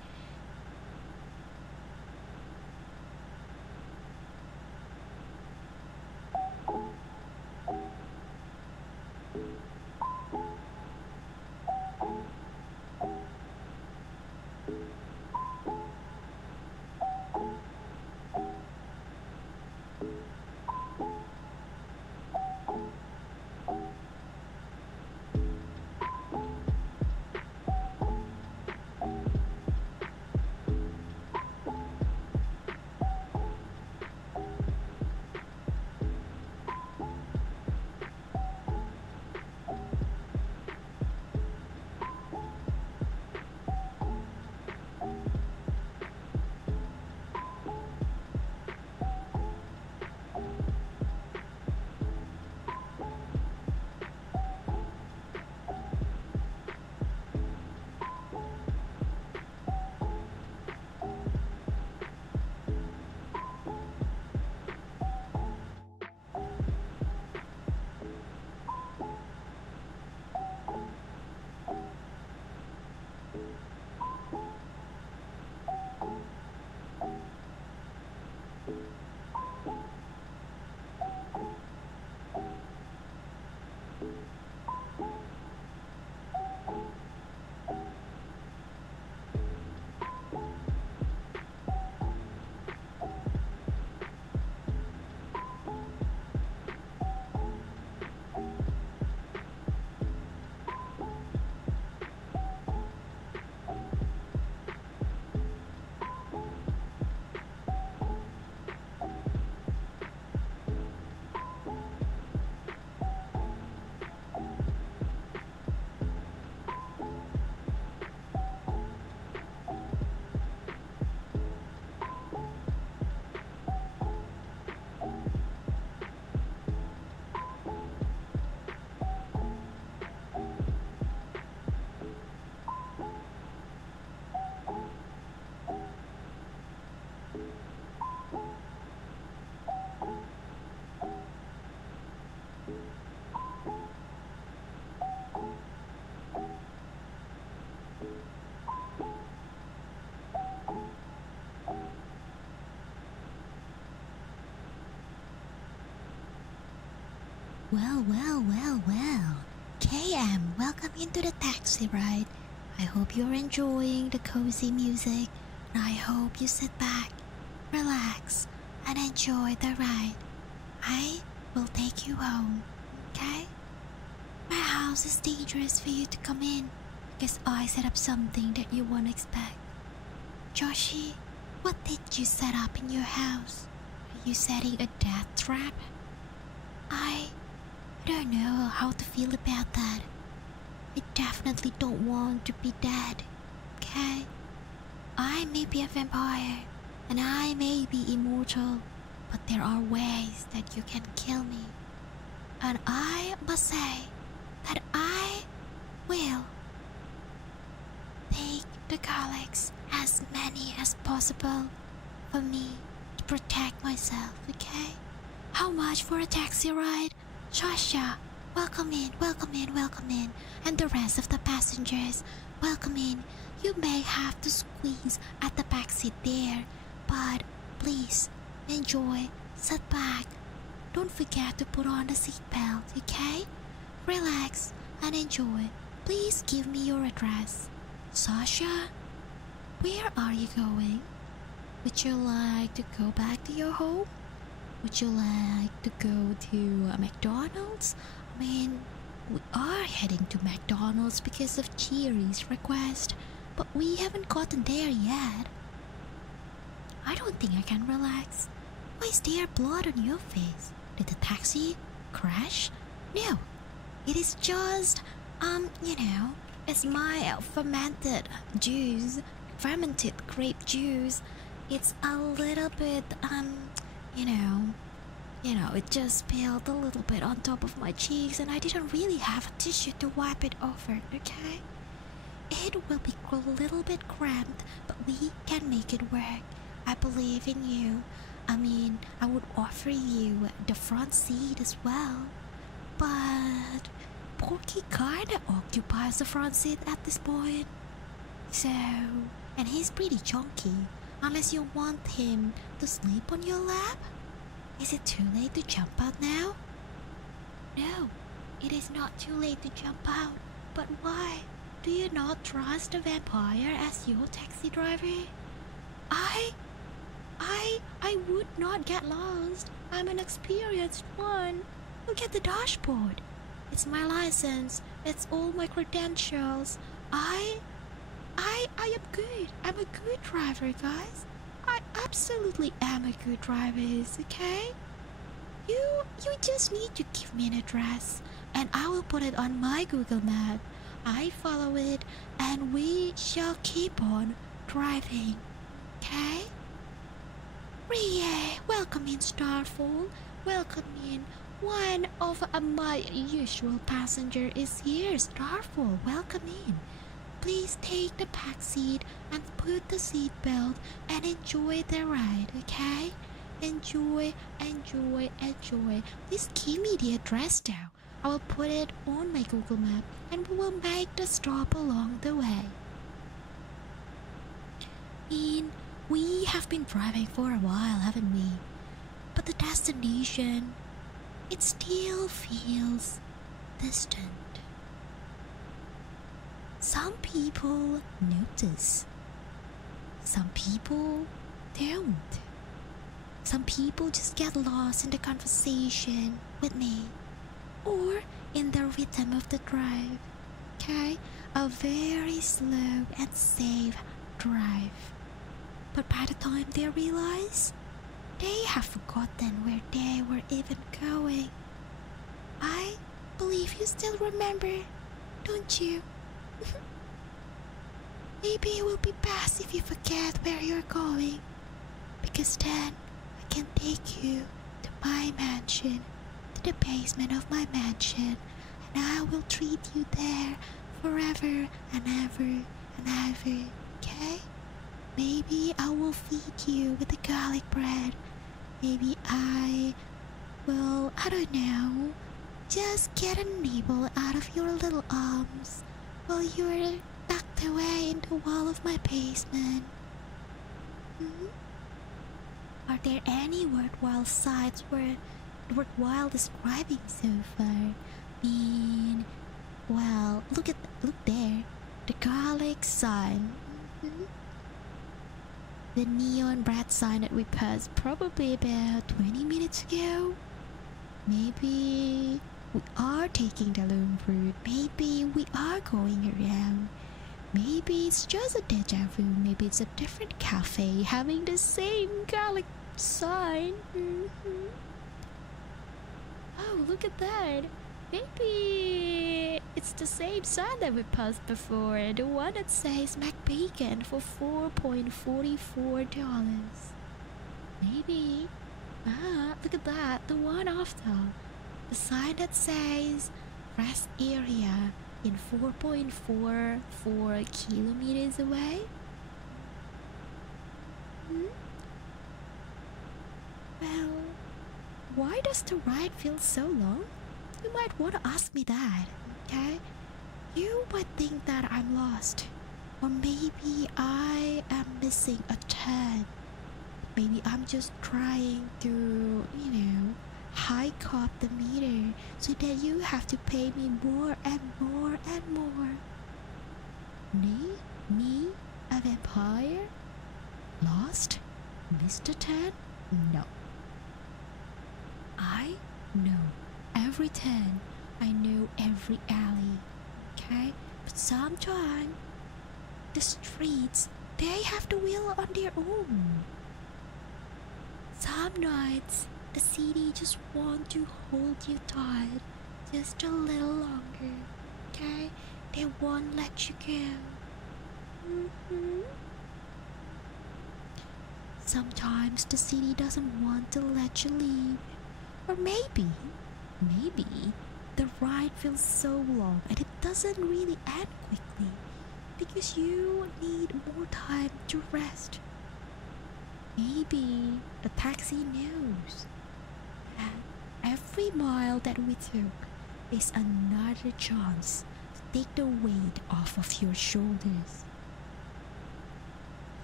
Well. KM, welcome into the taxi ride. I hope you're enjoying the cozy music, and I hope you sit back, relax, and enjoy the ride. I will take you home, okay? My house is dangerous for you to come in, because I set up something that you won't expect. Joshi, what did you set up in your house? Are you setting a death trap? I don't know how to feel about that. I definitely don't want to be dead, okay? I may be a vampire, and I may be immortal, but there are ways that you can kill me. And I must say that I will take the colics, as many as possible, for me to protect myself, okay? How much for a taxi ride? Shasha, welcome in, and the rest of the passengers, welcome in. You may have to squeeze at the back seat there, but please enjoy, sit back, don't forget to put on the seatbelt, okay? Relax and enjoy. Please give me your address. Sasha, where are you going? Would you like to go back to your home? Would you like to go to McDonald's? I mean, we are heading to McDonald's because of Cherry's request, but we haven't gotten there yet. I don't think I can relax. Why is there blood on your face? Did the taxi crash? No, it is just, it's my fermented grape juice. It's a little bit, it just spilled a little bit on top of my cheeks and I didn't really have a tissue to wipe it over, okay? It will be a little bit cramped, but we can make it work. I believe in you. I mean, I would offer you the front seat as well. But Porky kinda occupies the front seat at this point. So, and he's pretty chunky. Unless you want him to sleep on your lap? Is it too late to jump out now? No, it is not too late to jump out. But why? Do you not trust a vampire as your taxi driver? I would not get lost. I'm an experienced one. Look at the dashboard. It's my license. It's all my credentials. I am good. I'm a good driver, guys. I absolutely am a good driver, okay? You just need to give me an address and I will put it on my Google map. I follow it and we shall keep on driving, okay? Riera, welcome in Starfall. Welcome in. One of my usual passenger is here, Starfall. Welcome in. Please take the back seat and put the seat belt and enjoy the ride, okay? Enjoy. Please give me the address now. I will put it on my Google map and we will make the stop along the way. We have been driving for a while, haven't we? But the destination, it still feels distant. Some people notice. Some people don't. Some people just get lost in the conversation with me or in the rhythm of the drive. Okay? A very slow and safe drive. But by the time they realize, they have forgotten where they were even going. I believe you still remember, don't you? Maybe it will be best if you forget where you're going, because then I can take you to my mansion, to the basement of my mansion, and I will treat you there forever and ever and ever, okay? Maybe I will feed you with the garlic bread. Maybe I don't know, just get a nibble out of your little arms while you're tucked away in the wall of my basement. Are there any worthwhile sights worthwhile describing so far? Well, look there, the garlic sign. The neon bread sign that we passed probably about 20 minutes ago. Maybe we are taking the long route. Maybe we are going around. Maybe it's just a deja vu. Maybe it's a different cafe having the same garlic sign. Oh, look at that. Maybe it's the same sign that we passed before. The one that says McBacon for $4.44. Maybe. Look at that. The one after. The sign that says rest area in 4.44 kilometers away. Well, why does the ride feel so long? You might want to ask me that, okay? You might think that I'm lost. Or maybe I am missing a turn. Maybe I'm just trying to, hike up the meter so that you have to pay me more and more and more. Me? A vampire? Lost? Mr. 10? No. I know every 10. I know every alley. Okay? But sometimes the streets, they have to wheel on their own. Some nights the city just want to hold you tight just a little longer. Okay? They won't let you go. Sometimes the city doesn't want to let you leave. Or maybe the ride feels so long and it doesn't really end quickly because you need more time to rest. Maybe the taxi knows that every mile that we took is another chance to take the weight off of your shoulders.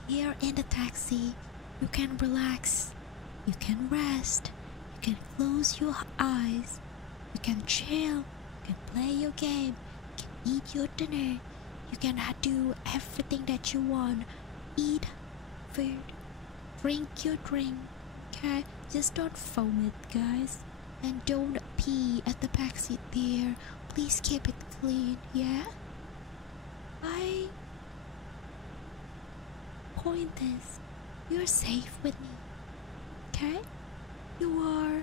Here in the taxi, you can relax, you can rest, you can close your eyes, you can chill, you can play your game, you can eat your dinner, you can do everything that you want. Eat food, drink your drink, okay? Just don't foam it, guys. And don't pee at the backseat there. Please keep it clean, yeah? My point is, you're safe with me, okay? You are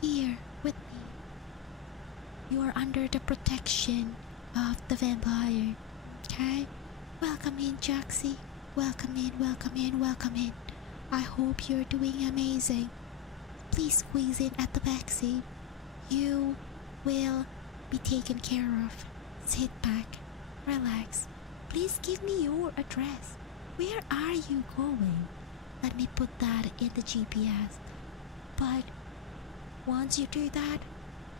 here with me. You are under the protection of the vampire, okay? Welcome in, Jaxie. Welcome in, welcome in, welcome in. I hope you're doing amazing. Please squeeze in at the backseat. You will be taken care of. Sit back, relax. Please give me your address. Where are you going? Let me put that in the GPS. But once you do that,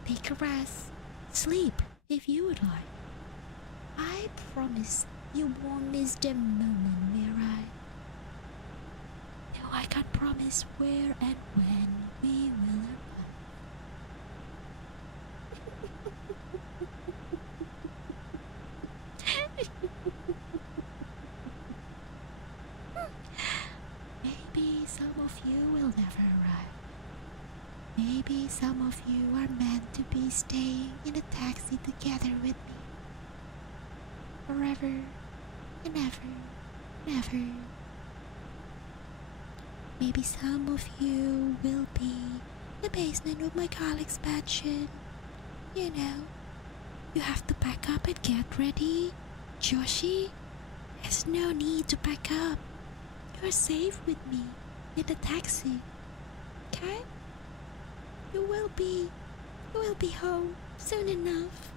take a rest. Sleep if you would like. I promise you won't miss the moment where No, I can't promise where and when we will arrive. Maybe some of you will never arrive. Maybe some of you are meant to be staying in a taxi together with me. Forever and ever and ever. Maybe some of you will be in the basement of my colleague's mansion. You know, you have to pack up and get ready. Joshi, there's no need to pack up. You're safe with me in the taxi. Okay? You will be home soon enough.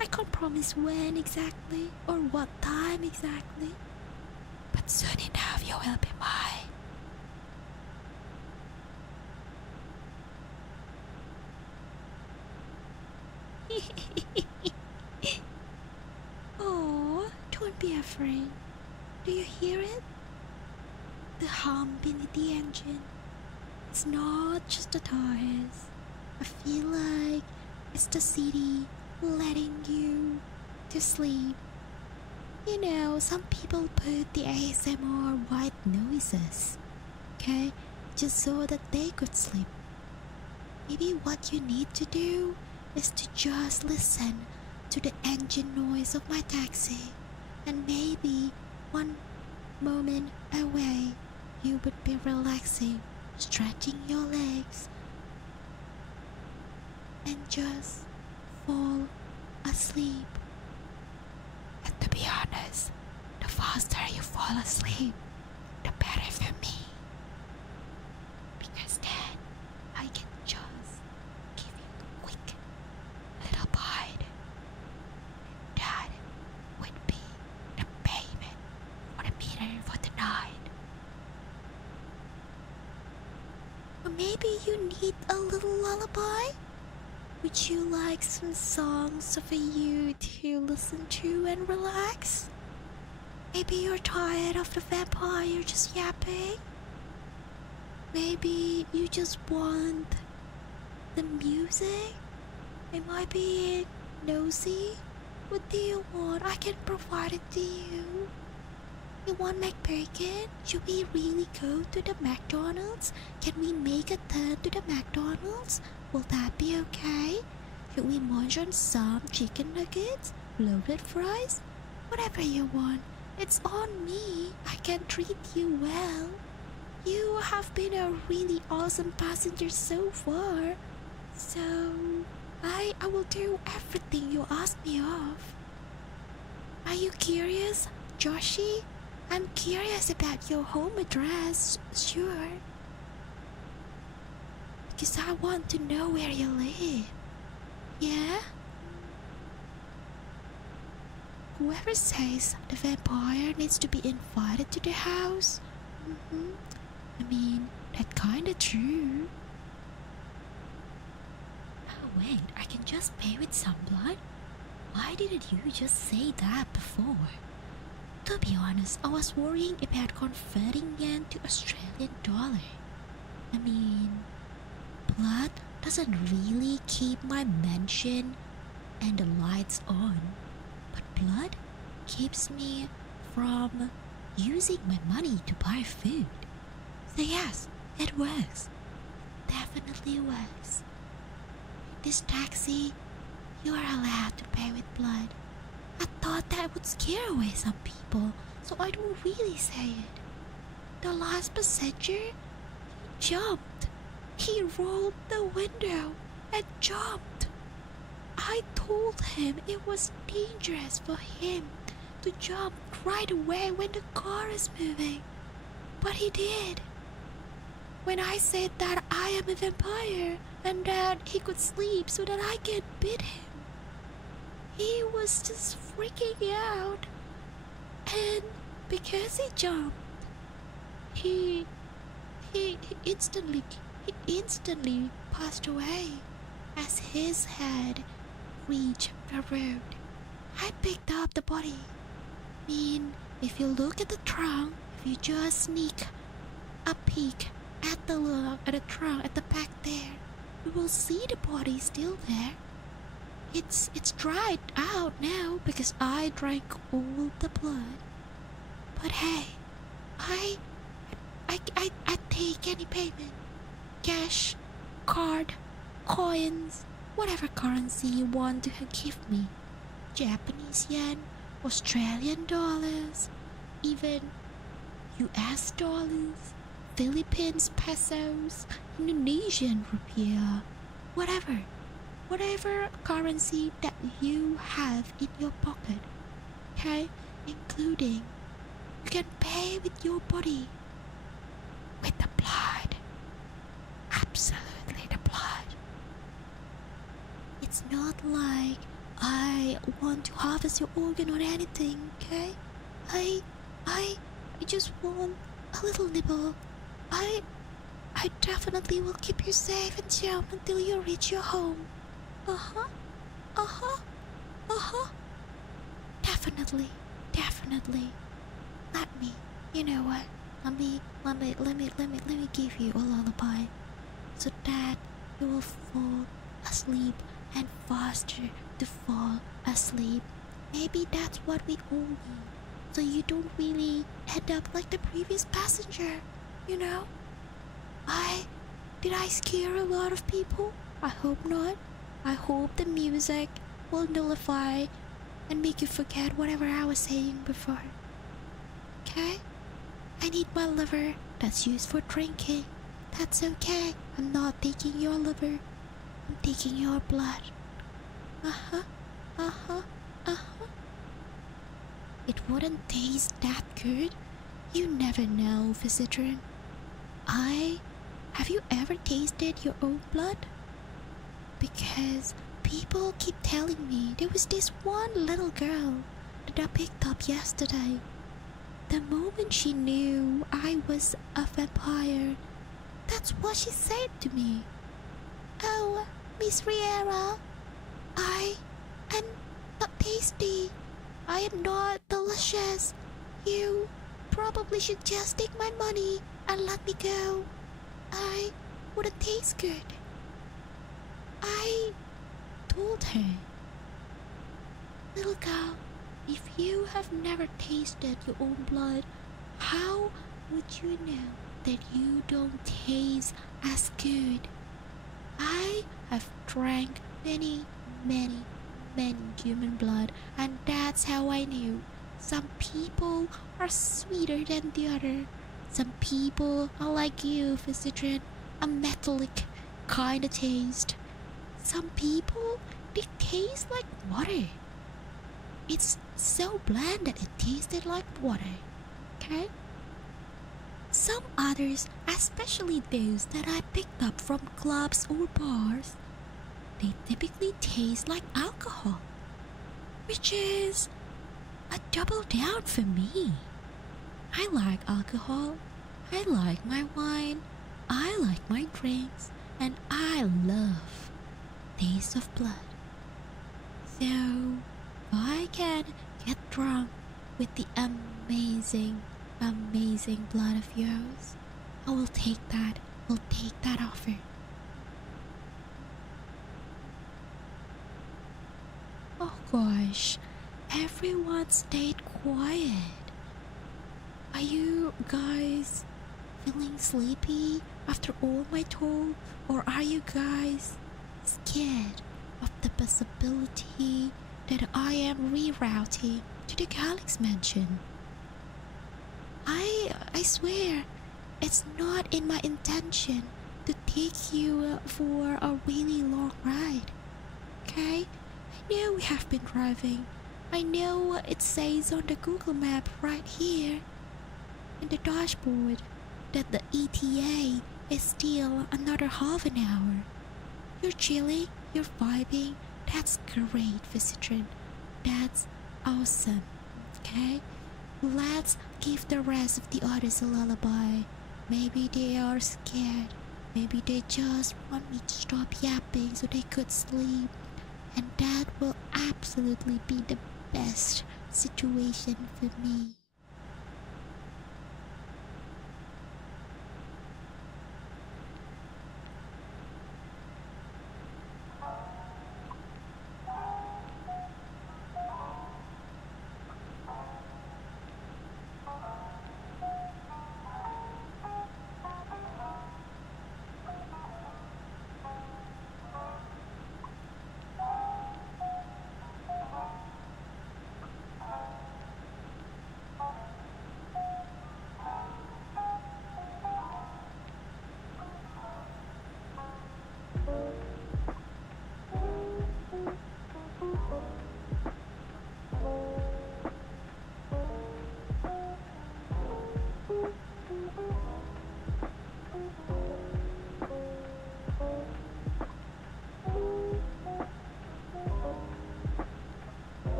I can't promise when exactly or what time exactly, but soon enough you will be mine. Oh, don't be afraid. Do you hear it? The hum beneath the engine. It's not just the tires. I feel like it's the city letting you to sleep. You know, some people put the ASMR white noises, okay, just so that they could sleep. Maybe what you need to do is to just listen to the engine noise of my taxi, and maybe one moment away you would be relaxing, stretching your legs, and just fall asleep. And to be honest, the faster you fall asleep, the better for me. Because then I can just give you a quick little bite. And that would be the payment for the meter for the night. Or maybe you need a little lullaby? Would you like some songs for you to listen to and relax? Maybe you're tired of the vampire just yapping? Maybe you just want The music? Am I being nosy? What do you want? I can provide it to you. You want McBacon? Should we really go to the McDonald's? Can we make a turn to the McDonald's? Will that be okay? Should we munch on some chicken nuggets? Loaded fries? Whatever you want. It's on me. I can treat you well. You have been a really awesome passenger so far. So, I will do everything you ask me of. Are you curious, Joshi? I'm curious about your home address, sure. Because I want to know where you live. Yeah? Whoever says the vampire needs to be invited to the house, I mean, that's kinda true. Oh wait, I can just pay with some blood? Why didn't you just say that before? To be honest, I was worrying about converting yen to Australian dollar. I mean, blood doesn't really keep my mansion and the lights on, but blood keeps me from using my money to buy food. So yes, it works. Definitely works. This taxi, you are allowed to pay with blood. I thought that would scare away some people, so I don't really say it. The last passenger, he jumped. He rolled the window and jumped. I told him it was dangerous for him to jump right away when the car is moving, but he did. When I said that I am a vampire and that he could sleep so that I can beat him, he was just freaking out. And because he jumped, he instantly passed away as his head reached the road. I picked up the body. I mean, if you look at the trunk, if you just sneak a peek at the trunk at the back there, you will see the body still there. It's dried out now because I drank all the blood. But hey, I take any payment. Cash, card, coins, whatever currency you want to give me. Japanese yen, Australian dollars, even US dollars, Philippines pesos, Indonesian rupiah, whatever currency that you have in your pocket, okay? Including, you can pay with your body, with the blood, absolutely the blood. It's not like I want to harvest your organ or anything, okay? I just want a little nibble. I definitely will keep you safe and sound until you reach your home. Definitely. Let me, you know what? Let me give you a lullaby, so that you will fall asleep and faster to fall asleep. Maybe that's what we all need, so you don't really end up like the previous passenger, you know? Did I scare a lot of people? I hope not. I hope the music will nullify and make you forget whatever I was saying before. Okay? I need my liver that's used for drinking. That's okay. I'm not taking your liver. I'm taking your blood. It wouldn't taste that good. You never know, visitor. Have you ever tasted your own blood? Because people keep telling me there was this one little girl that I picked up yesterday. The moment she knew I was a vampire, that's what she said to me. Oh, Miss Riera, I am not tasty. I am not delicious. You probably should just take my money and let me go. I wouldn't taste good. I told her, little girl, if you have never tasted your own blood, how would you know that you don't taste as good? I have drank many, many, many human blood, and that's how I knew. Some people are sweeter than the other. Some people are like you, Visitrin, a metallic kind of taste. Some people, they taste like water. It's so bland that it tasted like water. Okay? Some others, especially those that I picked up from clubs or bars, they typically taste like alcohol, which is a double down for me. I like alcohol, I like my wine, I like my drinks, and I love taste of blood. So, I can get drunk with the amazing, amazing blood of yours. I will take that. Will take that offer. Oh gosh, everyone stayed quiet. Are you guys feeling sleepy after all my talk? Or are you guys scared of the possibility that I am rerouting to the Calyx Mansion? I swear, it's not in my intention to take you for a really long ride. Okay? I know we have been driving. I know it says on the Google map right here in the dashboard that the ETA is still another half an hour. You're chilling, you're vibing. That's great, Visitrin. That's awesome. Okay? Let's give the rest of the others a lullaby. Maybe they are scared. Maybe they just want me to stop yapping so they could sleep. And that will absolutely be the best situation for me.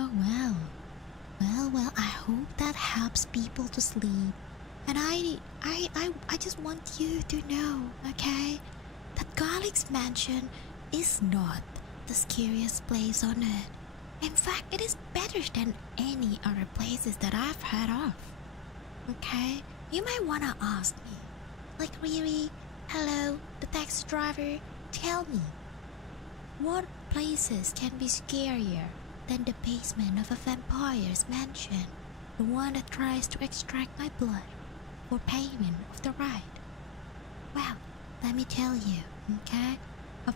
Oh well. Well, I hope that helps people to sleep. And I just want you to know, okay, that Garlic's mansion is not the scariest place on earth. In fact, it is better than any other places that I've heard of. Okay? You might wanna ask me, like, really, hello, the taxi driver, tell me, what places can be scarier than the basement of a vampire's mansion? The one that tries to extract my blood for payment of the ride. Well, let me tell you, okay? The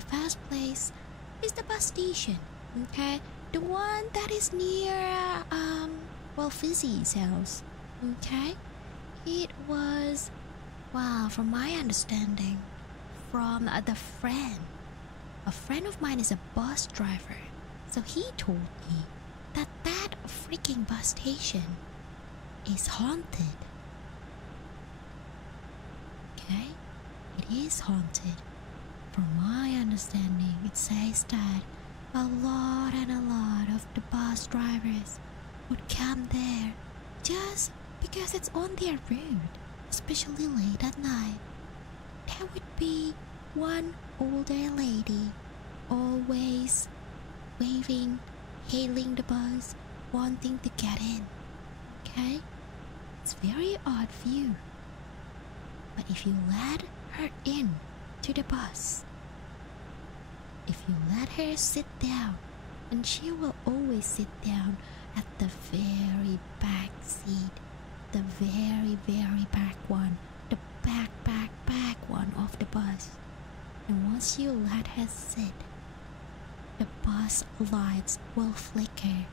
first place is the bus station, okay? The one that is near, Fizzy's house, okay? It was, well, from my understanding, from a friend of mine is a bus driver, so he told me that freaking bus station is haunted. Okay? It is haunted. From my understanding, it says that a lot of the bus drivers would come there just because it's on their route, especially late at night. There would be one older lady always waving, hailing the bus, wanting to get in. Okay? It's very odd view. But if you let her in to the bus, if you let her sit down, and she will always sit down at the very back seat, the very back one, the back one of the bus. And once you let her sit, the bus lights will flicker.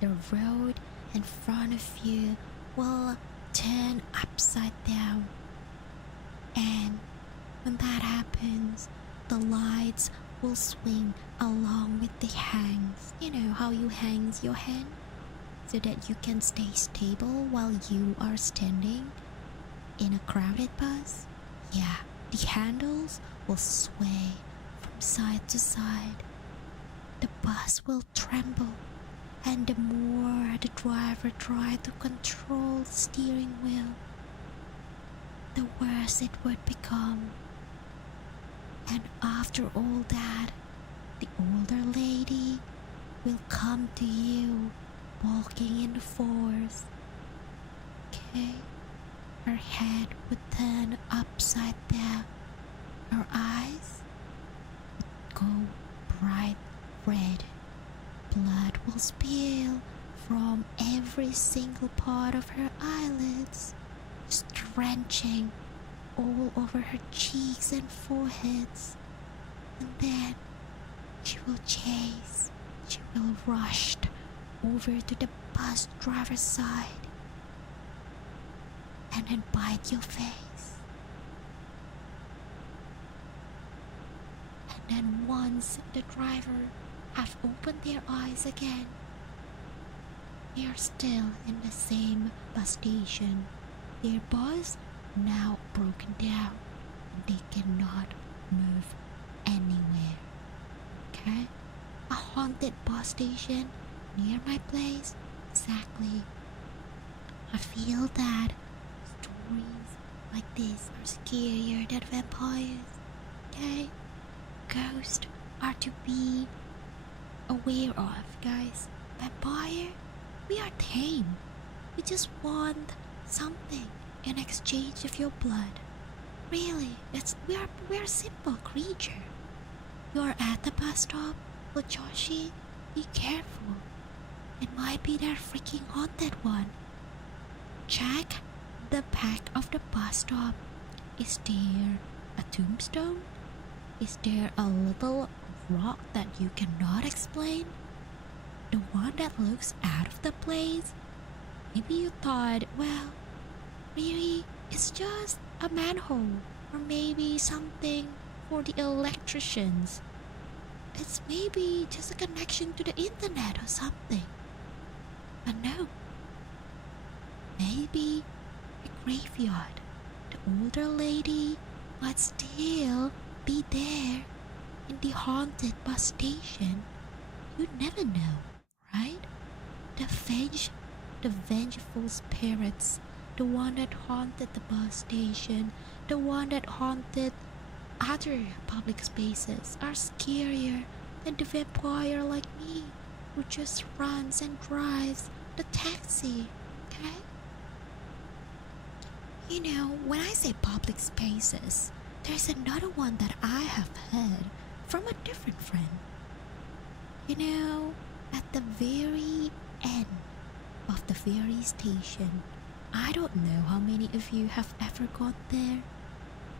The road in front of you will turn upside down. And when that happens, the lights will swing along with the hangs. You know how you hangs your hand so that you can stay stable while you are standing in a crowded bus? Yeah, the handles will sway from side to side. The bus will tremble, and the more the driver tries to control the steering wheel, the worse it would become. And after all that, the older lady will come to you walking in the forest. Okay? Her head would turn upside down. Her eyes would go bright red. Blood will spill from every single part of her eyelids, just drenching all over her cheeks and foreheads. And then she will chase, she will rush over to the bus driver's side and then bite your face. And then once the driver have opened their eyes again, they are still in the same bus station. Their bus now broken down and they cannot move anywhere. Okay? A haunted bus station near my place? Exactly. I feel that stories like this are scarier than vampires. Okay? Ghosts are to be aware of, guys. Vampire, we are tame. We just want something in exchange of your blood. Really, we're a simple creature. You're at the bus stop, but Joshi, be careful. It might be that freaking haunted one. Check the back of the bus stop. Is there a tombstone? Is there a little rock that you cannot explain? The one that looks out of the place? Maybe you thought, well, really, it's just a manhole, or maybe something for the electricians. It's maybe just a connection to the internet or something. But no. Maybe a graveyard. The older lady might still be there in the haunted bus station. You never know, right? The the vengeful spirits, the one that haunted the bus station, the one that haunted other public spaces, are scarier than the vampire like me who just runs and drives the taxi, okay? You know, when I say public spaces, there's another one that I have heard from a different friend. You know, at the very end of the ferry station, I don't know how many of you have ever gone there,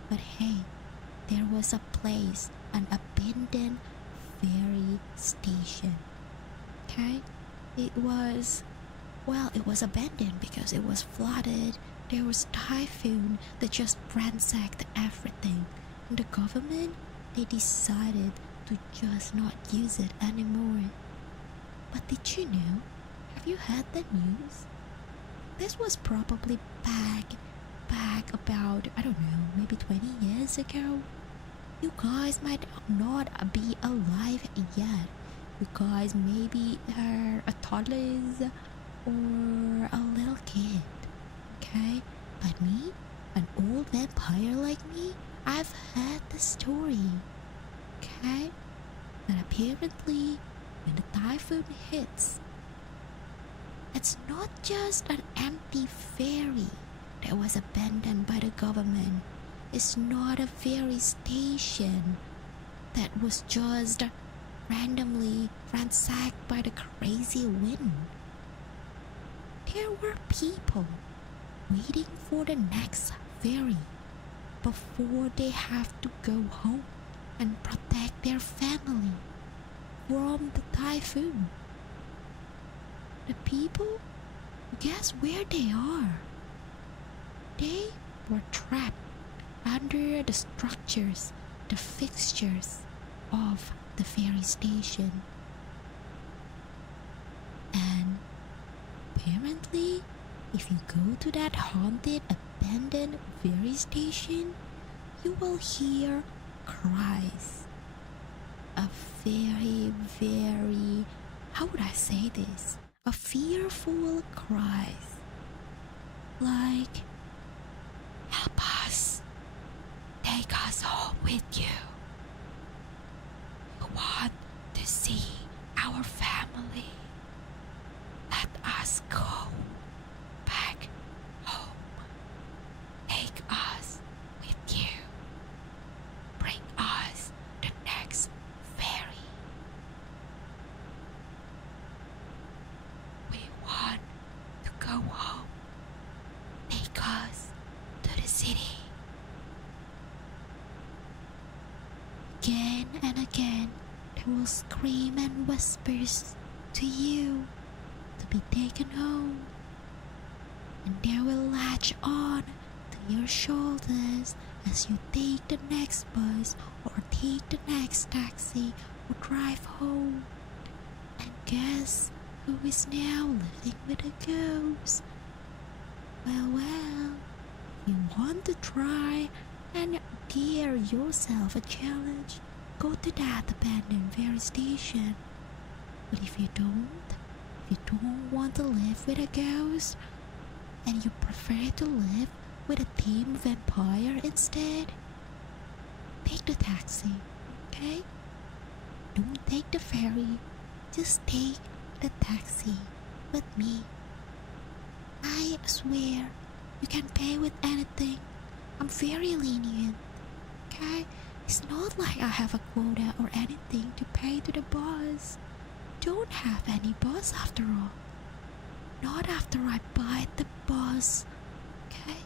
but hey, there was a place, an abandoned ferry station. Okay? It was abandoned because it was flooded. There was typhoon that just ransacked everything. And the government, they decided to just not use it anymore. But did you know? Have you heard the news? This was probably back about, I don't know, maybe 20 years ago. You guys might not be alive yet. You guys maybe are a toddlers or a little kid. Okay? But me, an old vampire like me, I've heard the story. Okay? That apparently when the typhoon hits, it's not just an empty ferry that was abandoned by the government. It's not a ferry station that was just randomly ransacked by the crazy wind. There were people waiting for the next ferry before they have to go home and protect their family from the typhoon. The people, guess where they are? They were trapped under the structures, the fixtures of the ferry station. And apparently, if you go to that haunted, abandoned ferry station, you will hear cries. A very, how would I say this? A fearful cries. Like, help us. Take us home with you. You want to see our family. Let us go back home. Take us with you. Bring us the next ferry. We want to go home. Take us to the city. Again and again, they will scream and whispers to you to be taken home, and they will latch on to your shoulders as you take the next bus or take the next taxi or drive home. And guess who is now living with a ghost? Well, if you want to try and dare yourself a challenge, go to that abandoned ferry station. But if you don't want to live with a ghost and you prefer to live with a tame vampire instead, take the taxi, okay? Don't take the ferry, just take the taxi with me. I swear, you can pay with anything. I'm very lenient, okay? It's not like I have a quota or anything to pay to the boss. Don't have any boss after all. Not after I buy the boss, okay?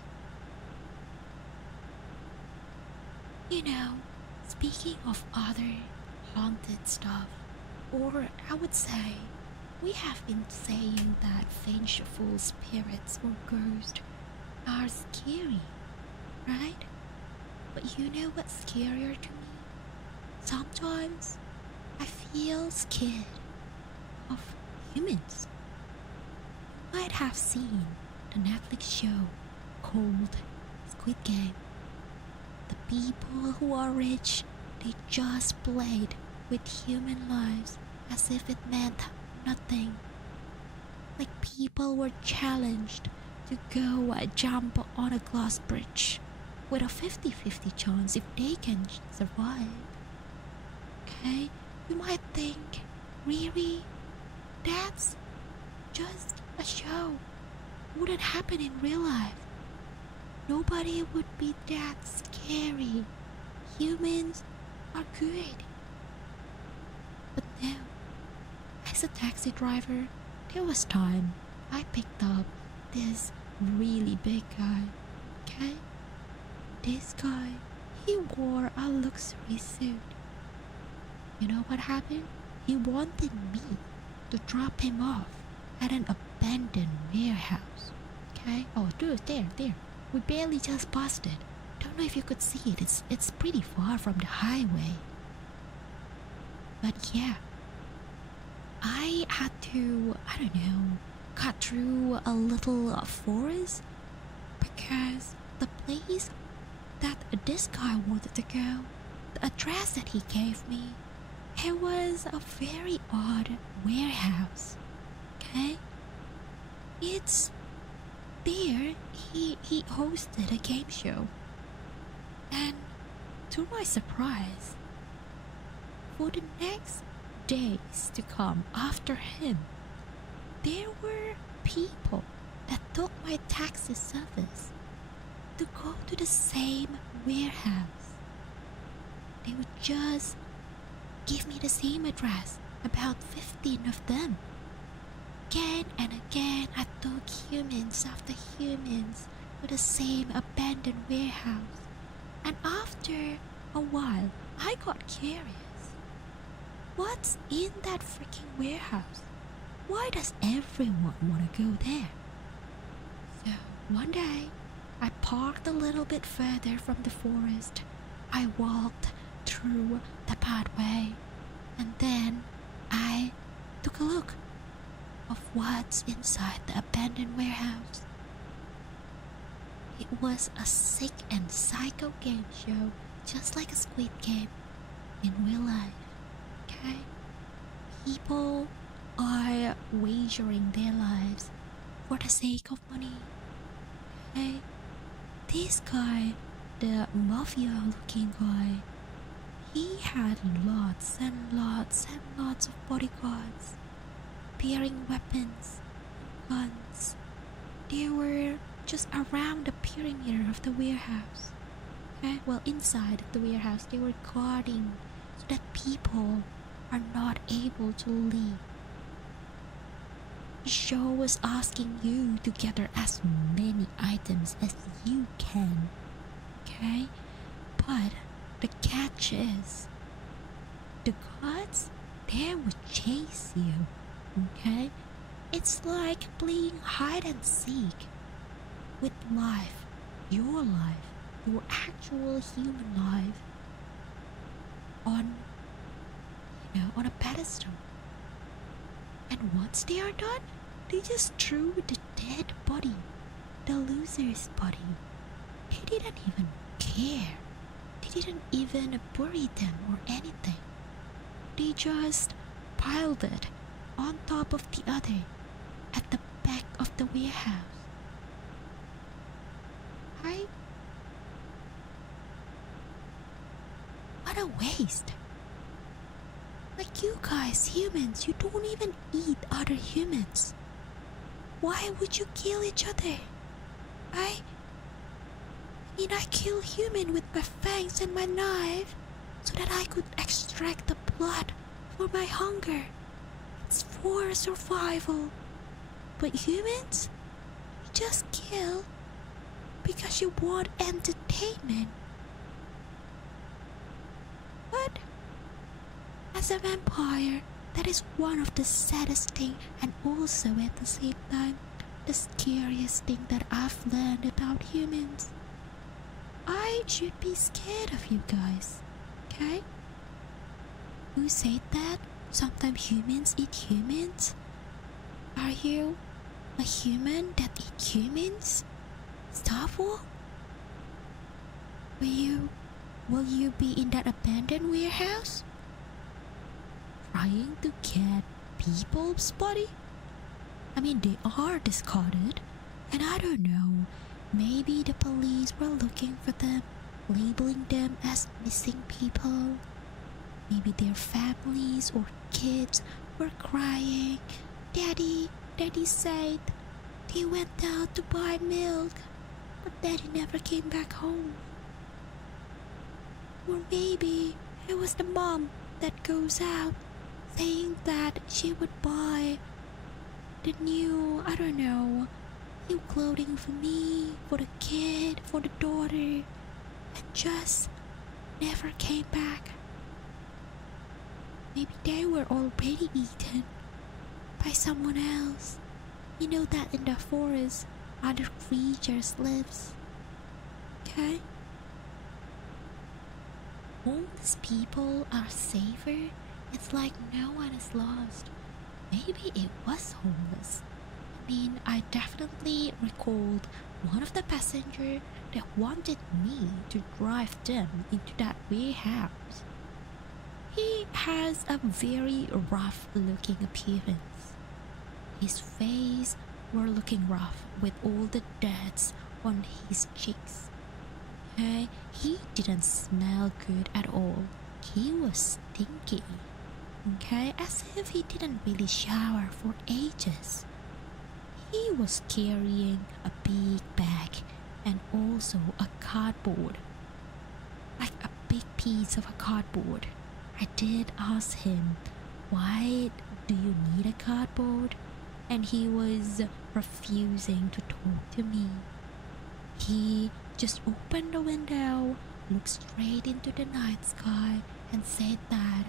You know, speaking of other haunted stuff, or I would say, we have been saying that vengeful spirits or ghosts are scary, right? But you know what's scarier to me? Sometimes I feel scared of humans. You might have seen the Netflix show called Squid Game. The people who are rich, they just played with human lives as if it meant nothing. Like people were challenged to go jump on a glass bridge with a 50-50 chance if they can survive. Okay? You might think, really? That's just a show. Wouldn't happen in real life. Nobody would be that scary. Humans are good. But no, as a taxi driver, there was time I picked up this really big guy. Okay? This guy, he wore a luxury suit. You know what happened? He wanted me to drop him off at an abandoned warehouse. Okay? Oh, dude, there. We barely just passed it. Don't know if you could see it. It's pretty far from the highway. But yeah, I had to, cut through a little forest because the place that this guy wanted to go, the address that he gave me, it was a very odd warehouse. Okay? It's there he hosted a game show. And to my surprise, for the next days to come after him, there were people that took my taxi service to go to the same warehouse. They would just give me the same address, about 15 of them. Again and again, I took humans after humans to the same abandoned warehouse. And after a while, I got curious. What's in that freaking warehouse? Why does everyone want to go there? So one day, I parked a little bit further from the forest. I walked through the pathway, and then I took a look of what's inside the abandoned warehouse. It was a sick and psycho game show, just like a Squid Game in real life. Okay? People are wagering their lives for the sake of money. Okay? This guy, the mafia-looking guy, he had lots and lots and lots of bodyguards, bearing weapons and guns. They were just around the perimeter of the warehouse. Okay? Well, inside the warehouse, they were guarding so that people are not able to leave. The show was asking you to gather as many items as you can. Okay? But the catch is, the guards, they would chase you. Okay? It's like playing hide and seek with life, your actual human life on a pedestal. And once they are done, they just threw the dead body, the loser's body. They didn't even care. They didn't even bury them or anything. They just piled it on top of the other at the back of the warehouse. What a waste. Like, you guys, humans, you don't even eat other humans. Why would you kill each other? I kill human with my fangs and my knife so that I could extract the blood for my hunger. It's for survival. But humans, you just kill because you want entertainment. But as a vampire, that is one of the saddest thing, and also at the same time the scariest thing that I've learned about humans. I should be scared of you guys. Okay? Who said that? Sometimes humans eat humans? Are you a human that eat humans? Starfall? Will you be in that abandoned warehouse? Trying to get people's body? I mean, they are discarded, and I don't know, maybe the police were looking for them, labeling them as missing people. Maybe their families or kids were crying, Daddy, Daddy said they went out to buy milk, but Daddy never came back home. Or maybe it was the mom that goes out saying that she would buy the new, I don't know, new clothing for me, for the kid, for the daughter, and just never came back. Maybe they were already eaten by someone else. You know that in the forest, other creatures lives. Okay? All these people are safer. It's like no one is lost. Maybe it was homeless. I mean, I definitely recalled one of the passengers that wanted me to drive them into that warehouse. He has a very rough looking appearance. His face were looking rough with all the dirt on his cheeks. Okay? He didn't smell good at all. He was stinky. Okay? As if he didn't really shower for ages. He was carrying a big bag and also a cardboard. Like a big piece of a cardboard. I did ask him, why do you need a cardboard? And he was refusing to talk to me. He just opened the window, looked straight into the night sky and said that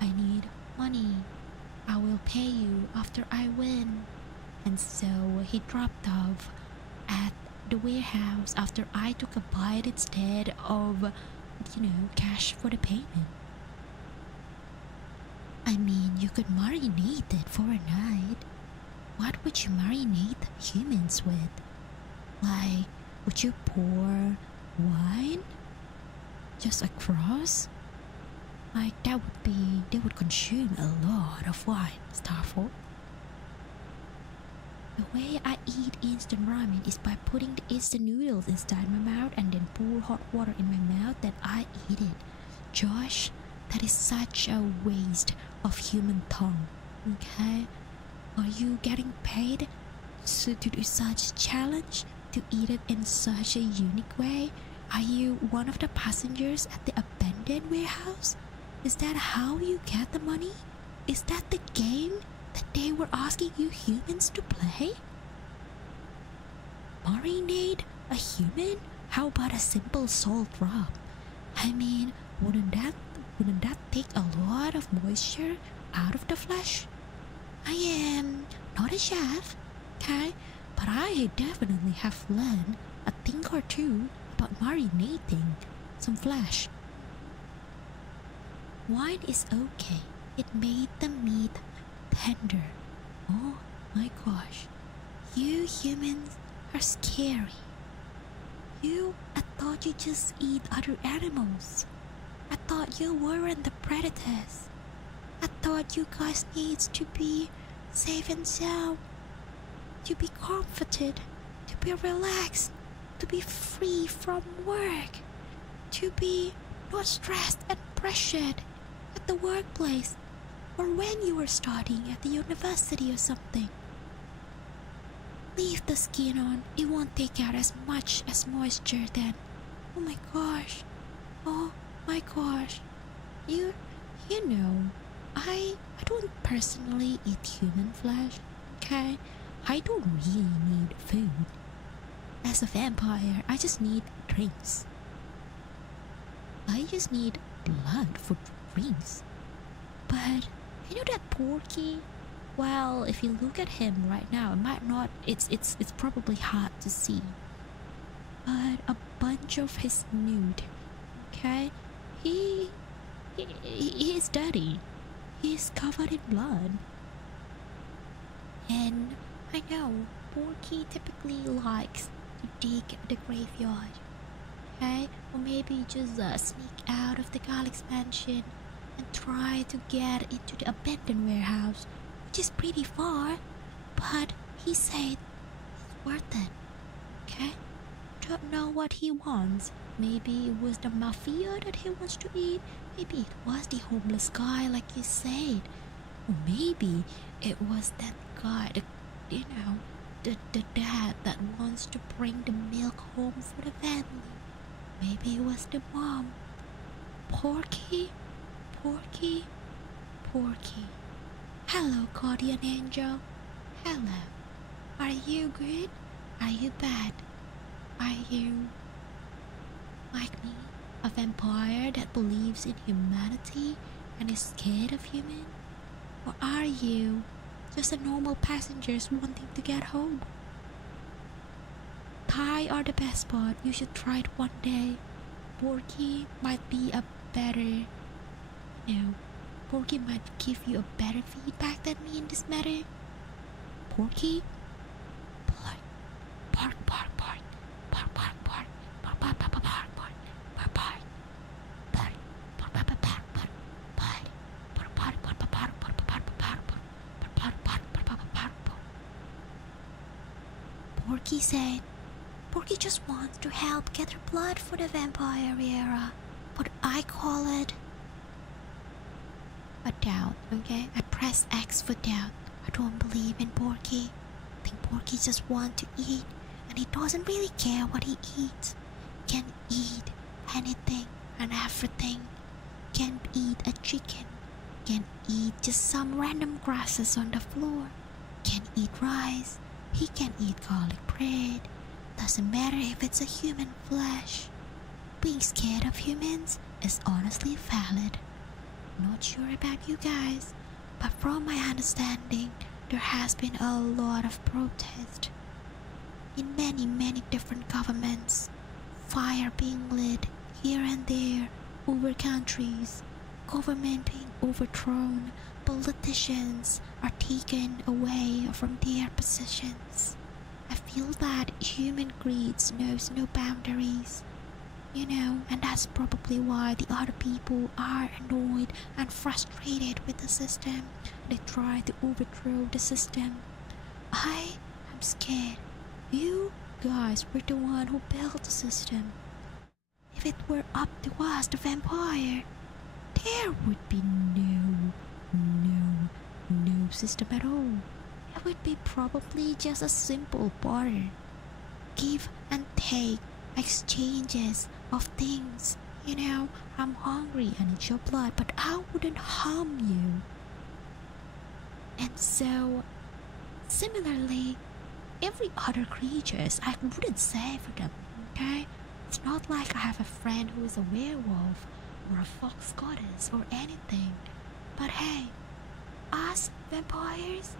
I need money. I will pay you after I win. And so he dropped off at the warehouse after I took a bite instead of, cash for the payment. I mean, you could marinate it for a night. What would you marinate humans with? Like, would you pour wine? Just across? Like, they would consume a lot of wine, Starfall. The way I eat instant ramen is by putting the instant noodles inside my mouth and then pour hot water in my mouth, then I eat it. Josh, that is such a waste of human tongue, okay? Are you getting paid to do such challenge, to eat it in such a unique way? Are you one of the passengers at the abandoned warehouse? Is that how you get the money? Is that the game that they were asking you humans to play? Marinate a human? How about a simple salt rub? I mean, wouldn't that take a lot of moisture out of the flesh? I am not a chef, okay? But I definitely have learned a thing or two about marinating some flesh. Wine is okay. It made the meat tender. Oh my gosh. You humans are scary. I thought you just eat other animals. I thought you weren't the predators. I thought you guys needs to be safe and sound, to be comforted, to be relaxed, to be free from work, to be not stressed and pressured at the workplace or when you were studying at the university or something. Leave the skin on, it won't take out as much as moisture then. Oh my gosh. Oh my gosh. You know, I don't personally eat human flesh, okay? I don't really need food. As a vampire, I just need drinks. I just need blood for drinks. But you know that Porky? Well, if you look at him right now, it might not. It's probably hard to see. But a bunch of his nude, okay? He is dirty. He's covered in blood. And I know Porky typically likes to dig the graveyard, okay? Or maybe just sneak out of the Garlic's mansion and try to get into the abandoned warehouse, which is pretty far. But he said it's worth it. Okay? Don't know what he wants. Maybe it was the mafia that he wants to eat. Maybe it was the homeless guy like you said. Or maybe it was that guy, the dad that wants to bring the milk home for the family. Maybe it was the mom. Porky. Hello, guardian angel. Hello. Are you good? Are you bad? Are you like me? A vampire that believes in humanity and is scared of human? Or are you just a normal passengers wanting to get home? Thai are the best spot. You should try it one day. Porky might be a better, Porky might give you a better feedback than me in this matter. Porky? Bark. Porky said, Porky just wants to help gather blood for the vampire Riera. But I call it a doubt, okay? I press X for doubt. I don't believe in Porky. I think Porky just wants to eat, and he doesn't really care what he eats. Can eat anything and everything. Can eat a chicken. Can eat just some random grasses on the floor. Can eat rice. He can eat garlic bread. Doesn't matter if it's a human flesh. Being scared of humans is honestly valid. Not sure about you guys, but from my understanding, there has been a lot of protest in many different governments. Fire being lit here and there over countries, government being overthrown, politicians are taken away from their positions. I feel that human greed knows no boundaries. And that's probably why the other people are annoyed and frustrated with the system. They try to overthrow the system. I am scared. You guys were the one who built the system. If it were up to us, the vampire, there would be no system at all. It would be probably just a simple barter. Give and take, exchanges of things. I'm hungry, I need your blood, but I wouldn't harm you. And so, similarly, every other creatures, I wouldn't say for them, okay? It's not like I have a friend who is a werewolf or a fox goddess or anything. But hey, us vampires,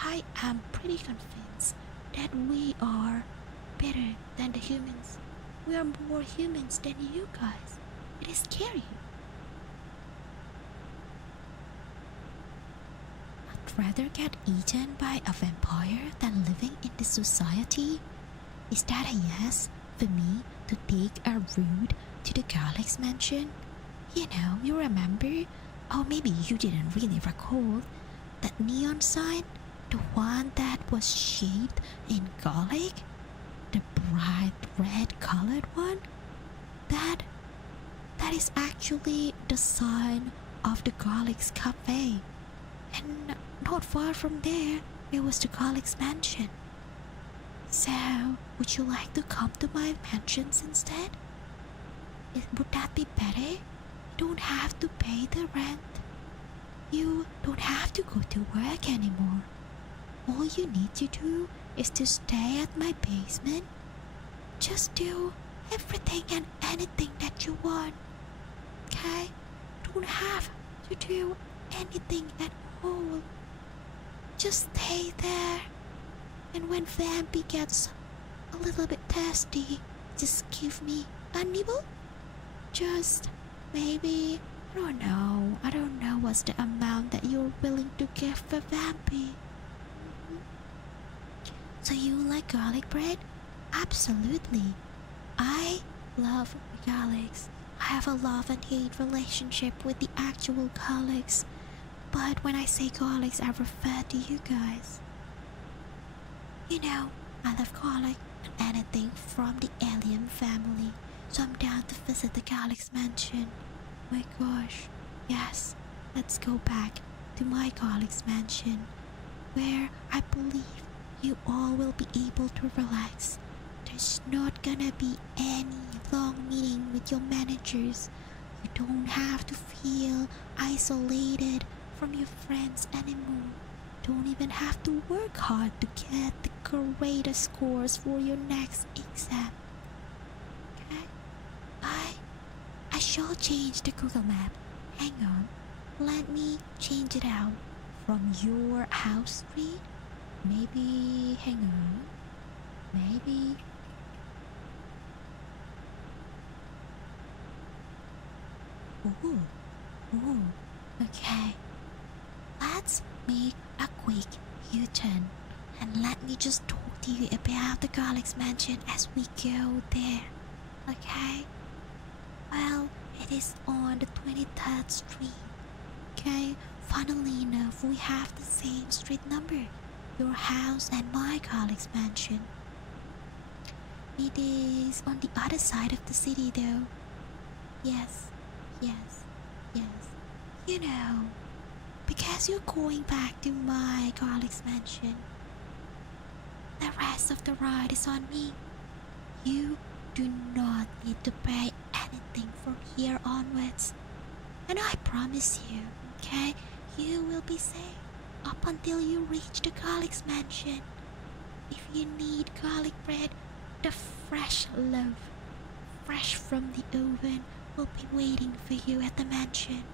I am pretty convinced that we are better than the humans. We are more humans than you guys. It is scary. I'd rather get eaten by a vampire than living in this society. Is that a yes for me to take a route to the Galax mansion? You remember, or maybe you didn't really recall, that neon sign, the one that was shaped in garlic? The bright red colored one? That is actually the sign of the Garlic's Cafe. And not far from there, it was the Garlic's mansion. So, would you like to come to my mansions instead? Would that be better? You don't have to pay the rent. You don't have to go to work anymore. All you need to do is to stay at my basement. Just do everything and anything that you want. Okay? Don't have to do anything at all. Just stay there. And when Vampy gets a little bit thirsty, just give me a nibble. Just maybe, I don't know what's the amount that you're willing to give for Vampy. So you like garlic bread? Absolutely. I love garlics. I have a love and hate relationship with the actual garlics. But when I say garlics, I refer to you guys. You know, I love garlic and anything from the alien family, so I'm down to visit the Garlic's mansion. My gosh, yes, let's go back to my Garlic's mansion, where I believe you all will be able to relax. There's not gonna be any long meeting with your managers. You don't have to feel isolated from your friends anymore. Don't even have to work hard to get the greatest scores for your next exam. Okay? I shall change the Google map. Hang on. Let me change it out from your house street. Maybe, hang on. Maybe. Ooh. Okay. Let's make a quick U-turn and let me just talk to you about the Garlic's mansion as we go there. Okay? Well, it is on the 23rd Street. Okay? Funnily enough, we have the same street number. Your house and my Garlic's mansion. It is on the other side of the city though. Yes. You know, because you're going back to my Garlic's mansion. The rest of the ride is on me. You do not need to pay anything from here onwards. And I promise you, okay, you will be safe up until you reach the Garlic's mansion. If you need garlic bread, the fresh loaf, fresh from the oven, will be waiting for you at the mansion.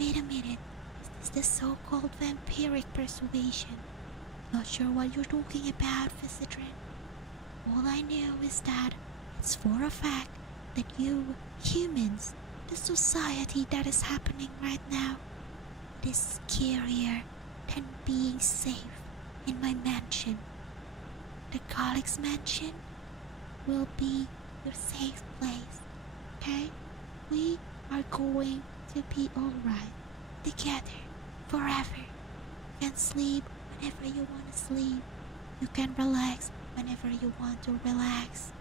Wait a minute, is this the so-called vampiric persuasion? Not sure what you're talking about, Visitor. All I know is that it's for a fact that you, humans, the society that is happening right now, it is scarier than being safe in my mansion. The Garlic's mansion will be your safe place, okay? We are going to be alright together forever. You can sleep whenever you want to sleep. You can relax whenever you want to relax.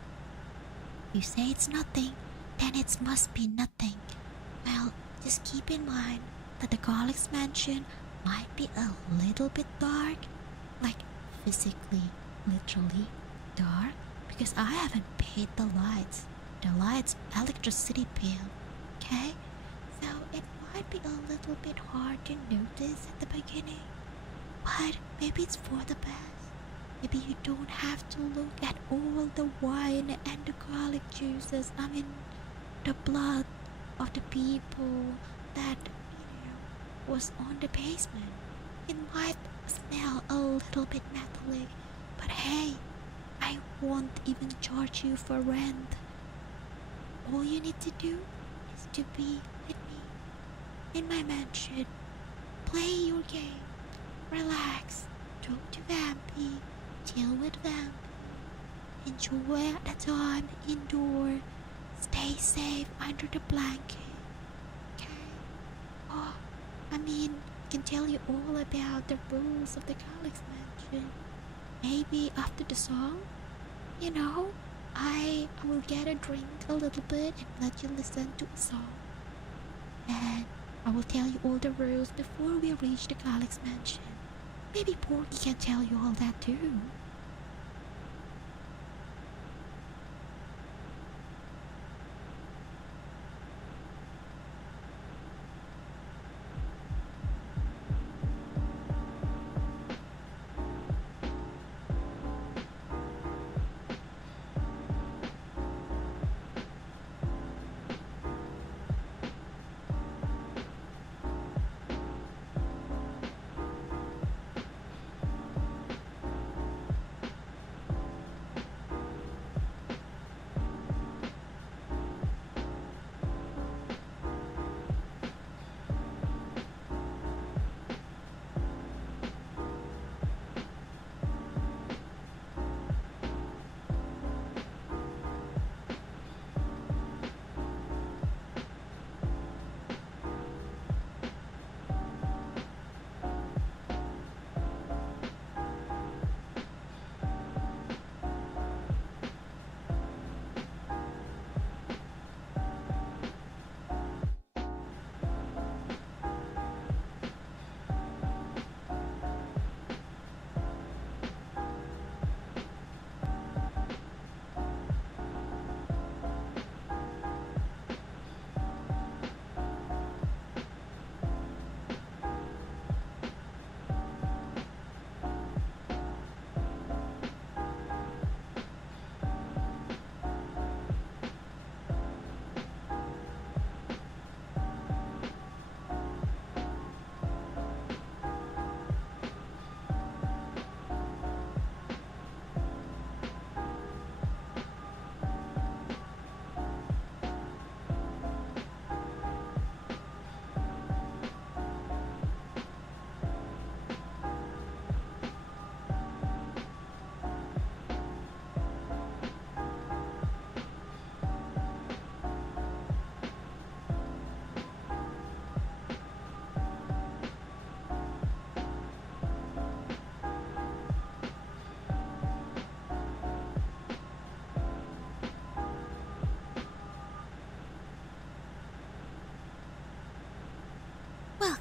You say it's nothing, then it must be nothing. Well, just keep in mind that the Garlic's mansion might be a little bit dark, like physically, literally dark, because I haven't paid the lights. The lights electricity bill, okay? So it might be a little bit hard to notice at the beginning, but maybe it's for the best. Maybe you don't have to look at all the wine and the garlic juices, the blood of the people that, was on the basement. It might smell a little bit metallic, but hey, I won't even charge you for rent. All you need to do is to be with me in my mansion. Play your game, relax, talk to Vampy, chill with Vampy, enjoy the time indoor, stay safe under the blanket. Okay? Oh, I can tell you all about the rules of the Garlic's mansion. Maybe after the song, I will get a drink a little bit and let you listen to a song. And I will tell you all the rules before we reach the Garlic's mansion. Maybe Porky can tell you all that too.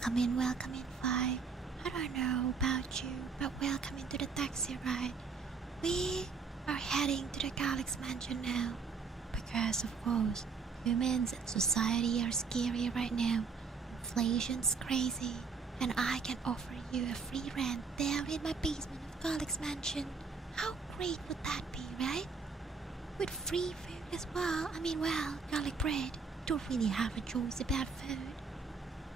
welcome in, Fi. I don't know about you, but welcome into the taxi ride. We are heading to the Galax Mansion now. Because, of course, humans and society are scary right now. Inflation's crazy, and I can offer you a free rent down in my basement of Galax Mansion. How great would that be, right? With free food as well. Garlic bread. Don't really have a choice about food.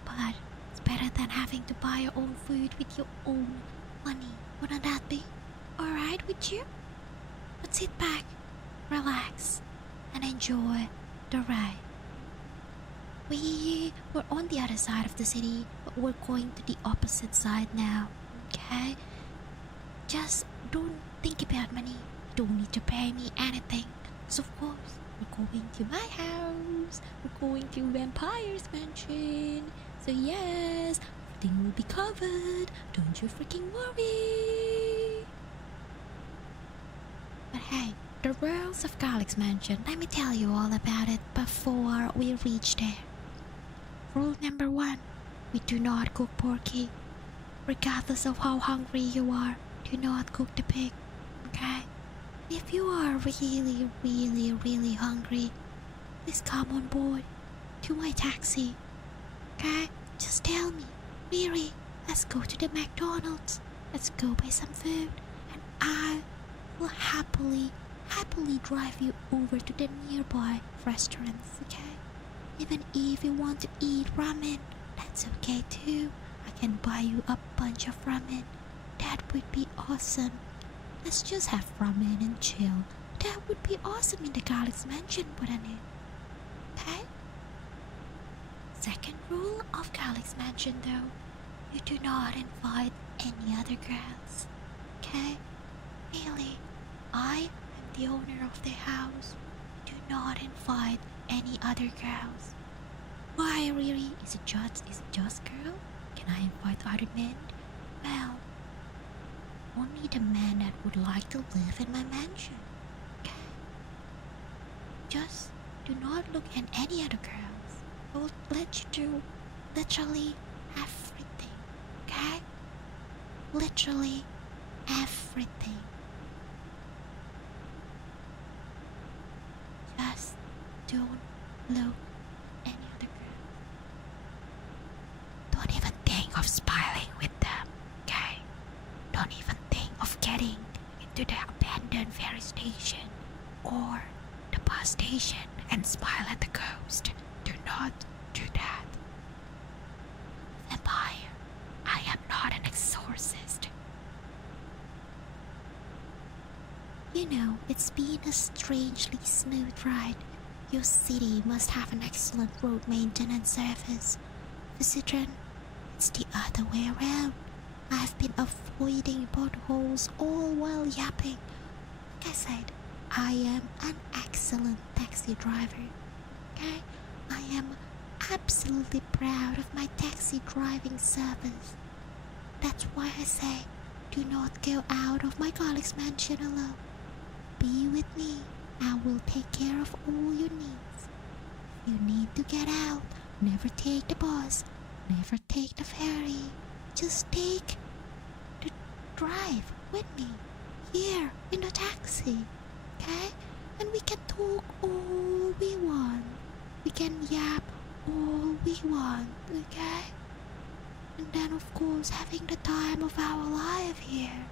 But it's better than having to buy your own food with your own money. Wouldn't that be alright with you? But sit back, relax, and enjoy the ride. We were on the other side of the city, but we're going to the opposite side now, okay? Just don't think about money. You don't need to pay me anything. Because of course, we're going to my house. We're going to Vampire's Mansion. So yes, everything will be covered. Don't you freaking worry. But hey, the rules of Galax Mansion, let me tell you all about it before we reach there. Rule number 1, we do not cook porky. Regardless of how hungry you are, do not cook the pig, okay? If you are really, really, really hungry, please come on board to my taxi, okay? Just tell me, Riri, let's go to the McDonald's, let's go buy some food, and I will happily drive you over to the nearby restaurants, okay? Even if you want to eat ramen, that's okay too. I can buy you a bunch of ramen. That would be awesome. Let's just have ramen and chill. That would be awesome in the Galax Mansion, wouldn't it? Okay? Second rule of Galax Mansion though, you do not invite any other girls. Okay? Really, I am the owner of the house. Do not invite any other girls. Why, Riri? Is it just girl? Can I invite other men? Well, only the men that would like to live in my mansion. Okay? Just do not look at any other girls. I will let you do literally everything. Okay? Literally everything. Just don't look at any other girls. Don't even think of smiling with them, okay? Don't even think of getting into the abandoned ferry station or the bus station and smile at the ghost. Do not do that. I'm a vampire. I am not an exorcist. You know, it's been a strangely smooth ride. Your city must have an excellent road maintenance service. Visitor, it's the other way around. I've been avoiding potholes all while yapping. Like I said, I am an excellent taxi driver. Okay? I am absolutely proud of my taxi driving service. That's why I say, do not go out of my Galax Mansion alone. Be with me. I will take care of all your needs. If you need to get out, never take the bus, never take the ferry. Just take the drive with me here in the taxi, okay? And we can talk all we want. We can yap all we want, okay? And then of course having the time of our life here,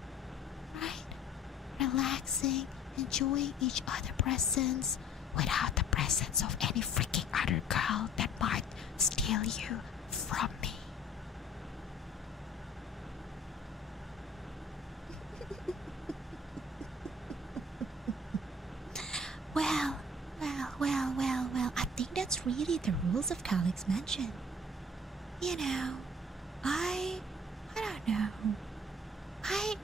right? Relaxing, enjoying each other's presence without the presence of any freaking other girl that might steal you from me. Well, I think that's really the rules of Galax Mansion. You know, I don't know. I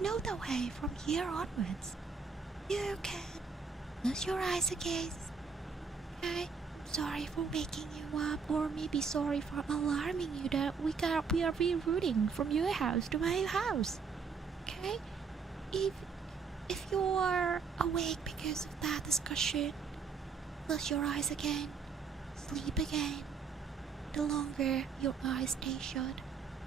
know the way from here onwards. You can close your eyes again. Okay? I'm sorry for waking you up, or maybe sorry for alarming you that we are rerouting from your house to my house. Okay? If you're awake because of that discussion, close your eyes again. Sleep again. The longer your eyes stay shut,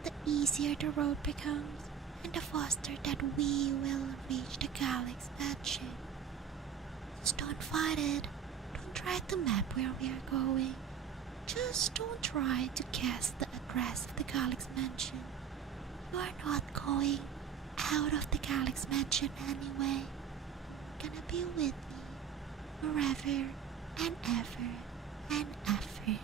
the easier the road becomes, and the faster that we will reach the Galax Mansion. Just don't fight it. Don't try to map where we are going. Just don't try to guess the address of the Galax Mansion. You are not going out of the Galax Mansion anyway. You're gonna be with me forever and ever and ever.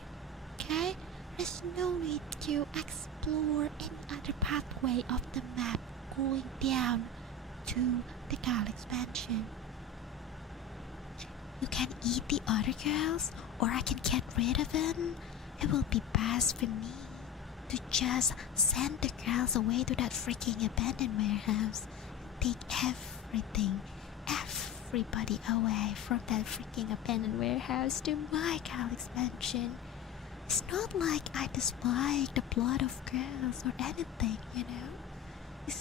Okay? There's no need to explore any other pathway of the map going down to the Galax Mansion. You can eat the other girls, or I can get rid of them. It will be best for me to just send the girls away to that freaking abandoned warehouse. Take everybody away from that freaking abandoned warehouse to my Galax Mansion. It's not like I dislike the blood of girls or anything, you know?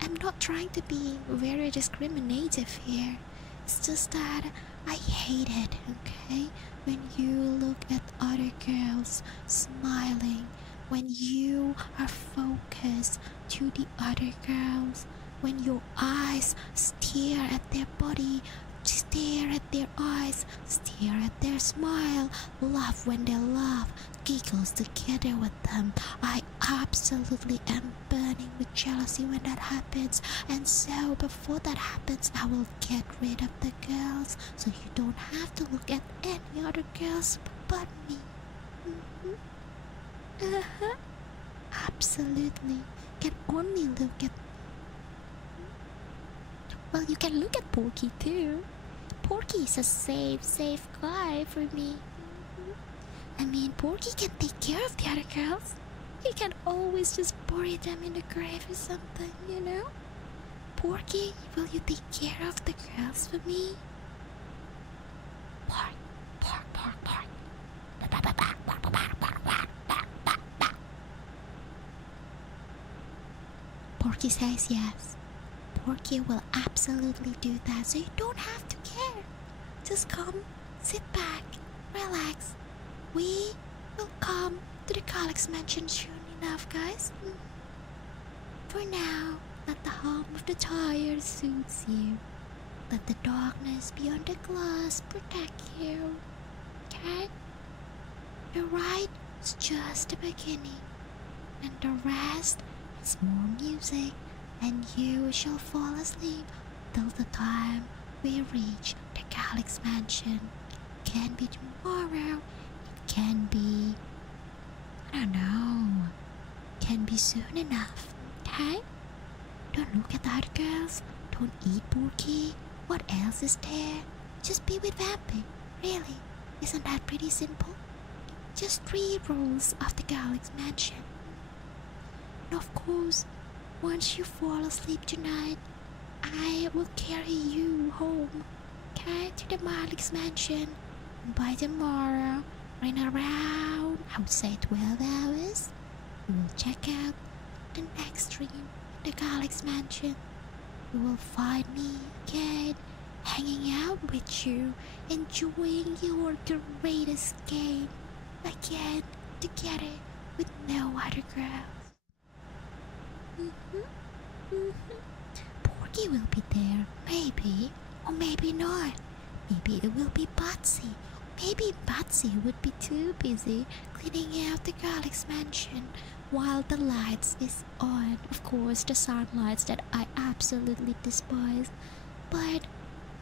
I'm not trying to be very discriminative here. It's just that I hate it, okay? When you look at other girls smiling, when you are focused to the other girls, when your eyes stare at their body, stare at their eyes, stare at their smile, laugh when they laugh, giggles together with them. I absolutely am burning with jealousy when that happens, and so before that happens I will get rid of the girls so you don't have to look at any other girls but me. Absolutely. Can only look at... Well, you can look at Porky too. Porky is a safe guy for me. I mean, Porky can take care of the other girls. He can always just bury them in the grave or something, you know? Porky, will you take care of the girls for me? Pork. Porky says yes. Porky will absolutely do that, so you don't have to care. Just come, sit back, relax. We will come to the Galax Mansion soon enough, guys. For now, let the hum of the tires soothe you. Let the darkness beyond the glass protect you. Okay? The ride is just the beginning, and the rest is more music, and you shall fall asleep till the time we reach the Galax Mansion. Can be tomorrow, it can be, I don't know, can be soon enough, okay? Don't look at the other girls, don't eat Porky. What else is there? Just be with Vampy, really. Isn't that pretty simple? Just 3 rules of the Galax Mansion. And of course, once you fall asleep tonight, I will carry you home, okay, to the Galax Mansion. And by tomorrow, in around, I would say 12 hours, we will check out the next room in the Galax Mansion. You will find me again, hanging out with you, enjoying your greatest game, again, together with no other girls. Porky will be there, maybe, or maybe not. Maybe it will be Batsy. Maybe Batsy would be too busy cleaning out the Galax Mansion while the lights is on. Of course, the sunlights that I absolutely despise. But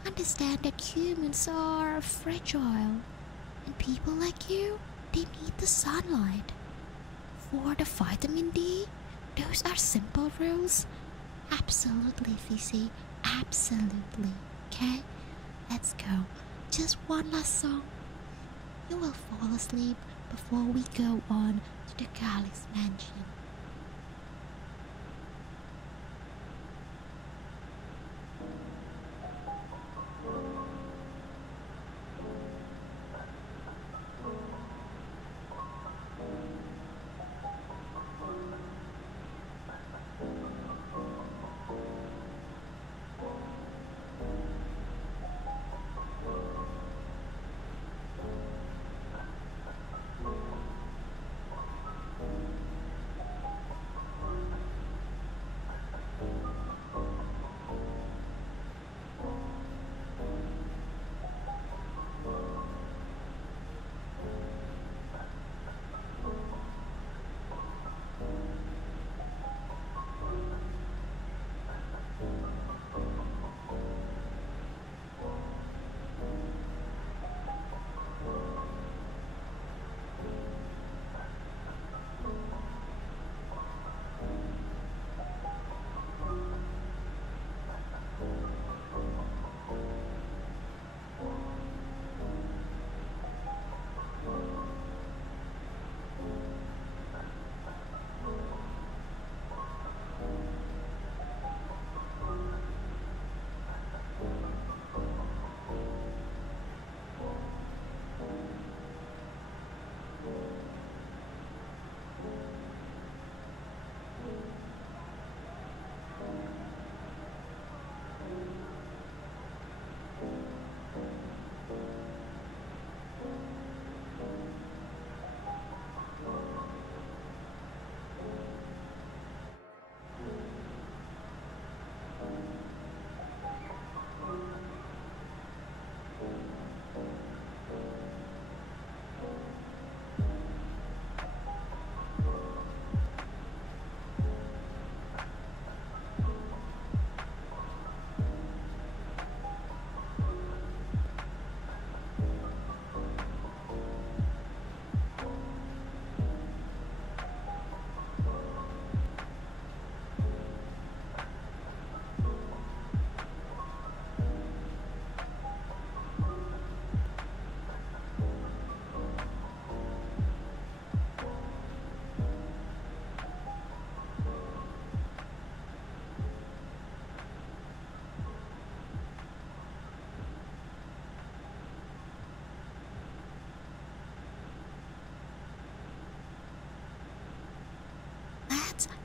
understand that humans are fragile, and people like you, they need the sunlight. For the vitamin D, those are simple rules. Absolutely, Fizzy. Absolutely. Okay? Let's go. Just one last song. You will fall asleep before we go on to the Galax Mansion.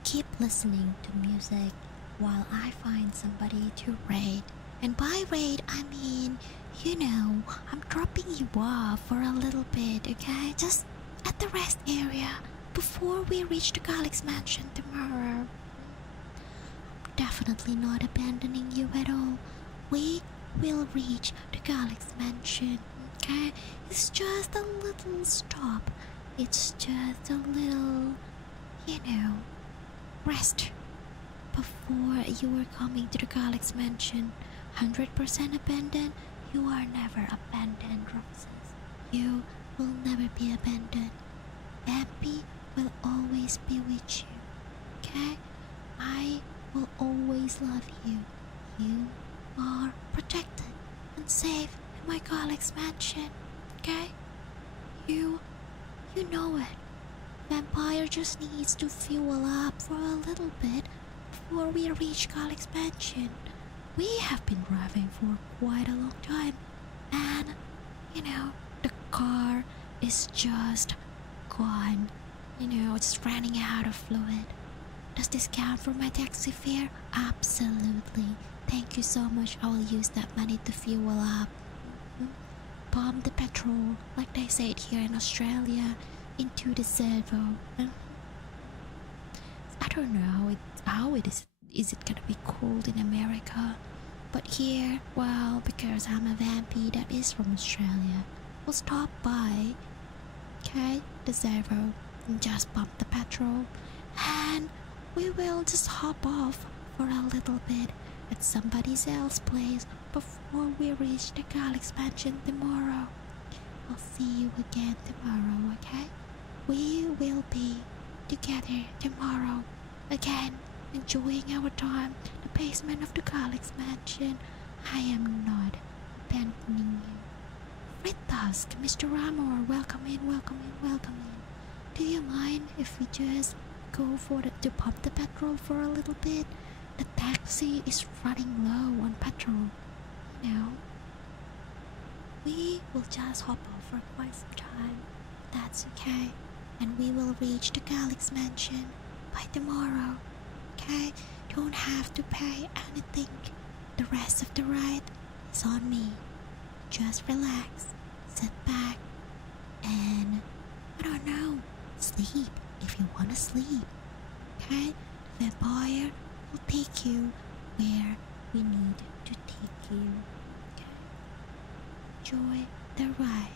keep listening to music while I find somebody to raid. And by raid, I mean, I'm dropping you off for a little bit, okay? Just at the rest area before we reach the Garlic's mansion tomorrow. Definitely not abandoning you at all. We will reach the Garlic's mansion, okay? It's just a little stop. It's just a little, rest before you are coming to the Garlic's mansion. 100% abandoned. You are never abandoned, Roxas. You will never be abandoned. Vampy will always be with you, okay? I will always love you. You are protected and safe in my Garlic's mansion, okay? You know it. Vampire just needs to fuel up for a little bit before we reach Garlic's mansion. We have been driving for quite a long time, and the car is just gone. It's running out of fluid. Does this count for my taxi fare? Absolutely. Thank you so much. I will use that money to fuel up. Pump the petrol, like they say it here in Australia, into the servo. I don't know how it is it gonna be called in America, but here, well, because I'm a vampy that is from Australia, we'll stop by, okay, the servo, and just pump the petrol, and we will just hop off for a little bit at somebody else's place before we reach the Garlic's mansion tomorrow. I'll see you again tomorrow, okay? We will be together tomorrow again, enjoying our time in the basement of the Garlic's mansion. I am not abandoning you. Frittask, Mr. Ramor, welcome in, welcome in, welcome in. Do you mind if we just go to pump the petrol for a little bit? The taxi is running low on petrol, We will just hop off for quite some time. That's okay. And we will reach the Garlic's mansion by tomorrow, okay? Don't have to pay anything. The rest of the ride is on me. Just relax, sit back, and sleep if you want to sleep, okay? The vampire will take you where we need to take you, okay? Enjoy the ride.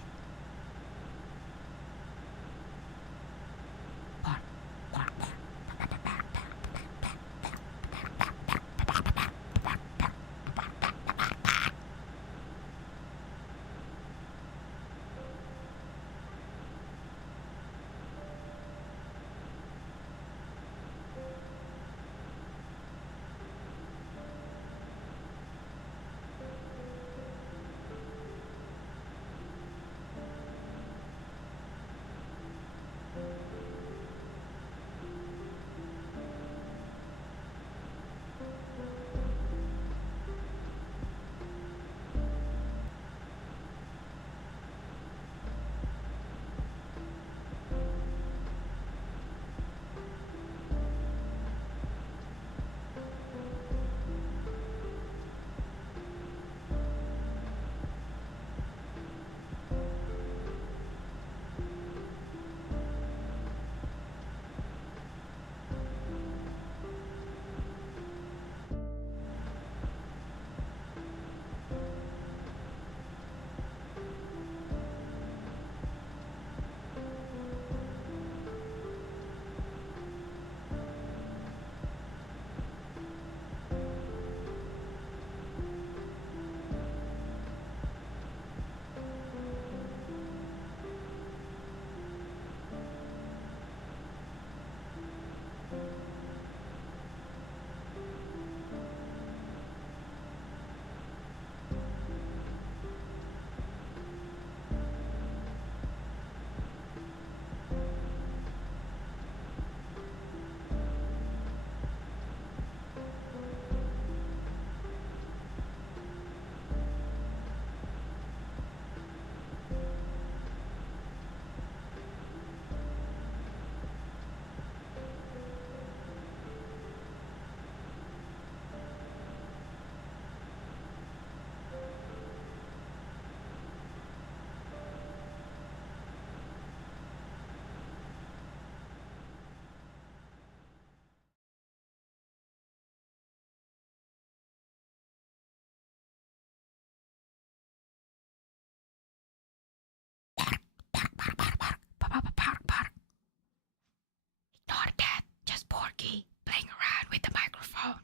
Ignore that, just Porky playing around with the microphone.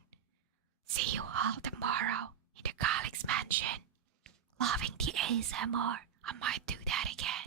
See you all tomorrow in the colleague's mansion. Loving the ASMR. I might do that again.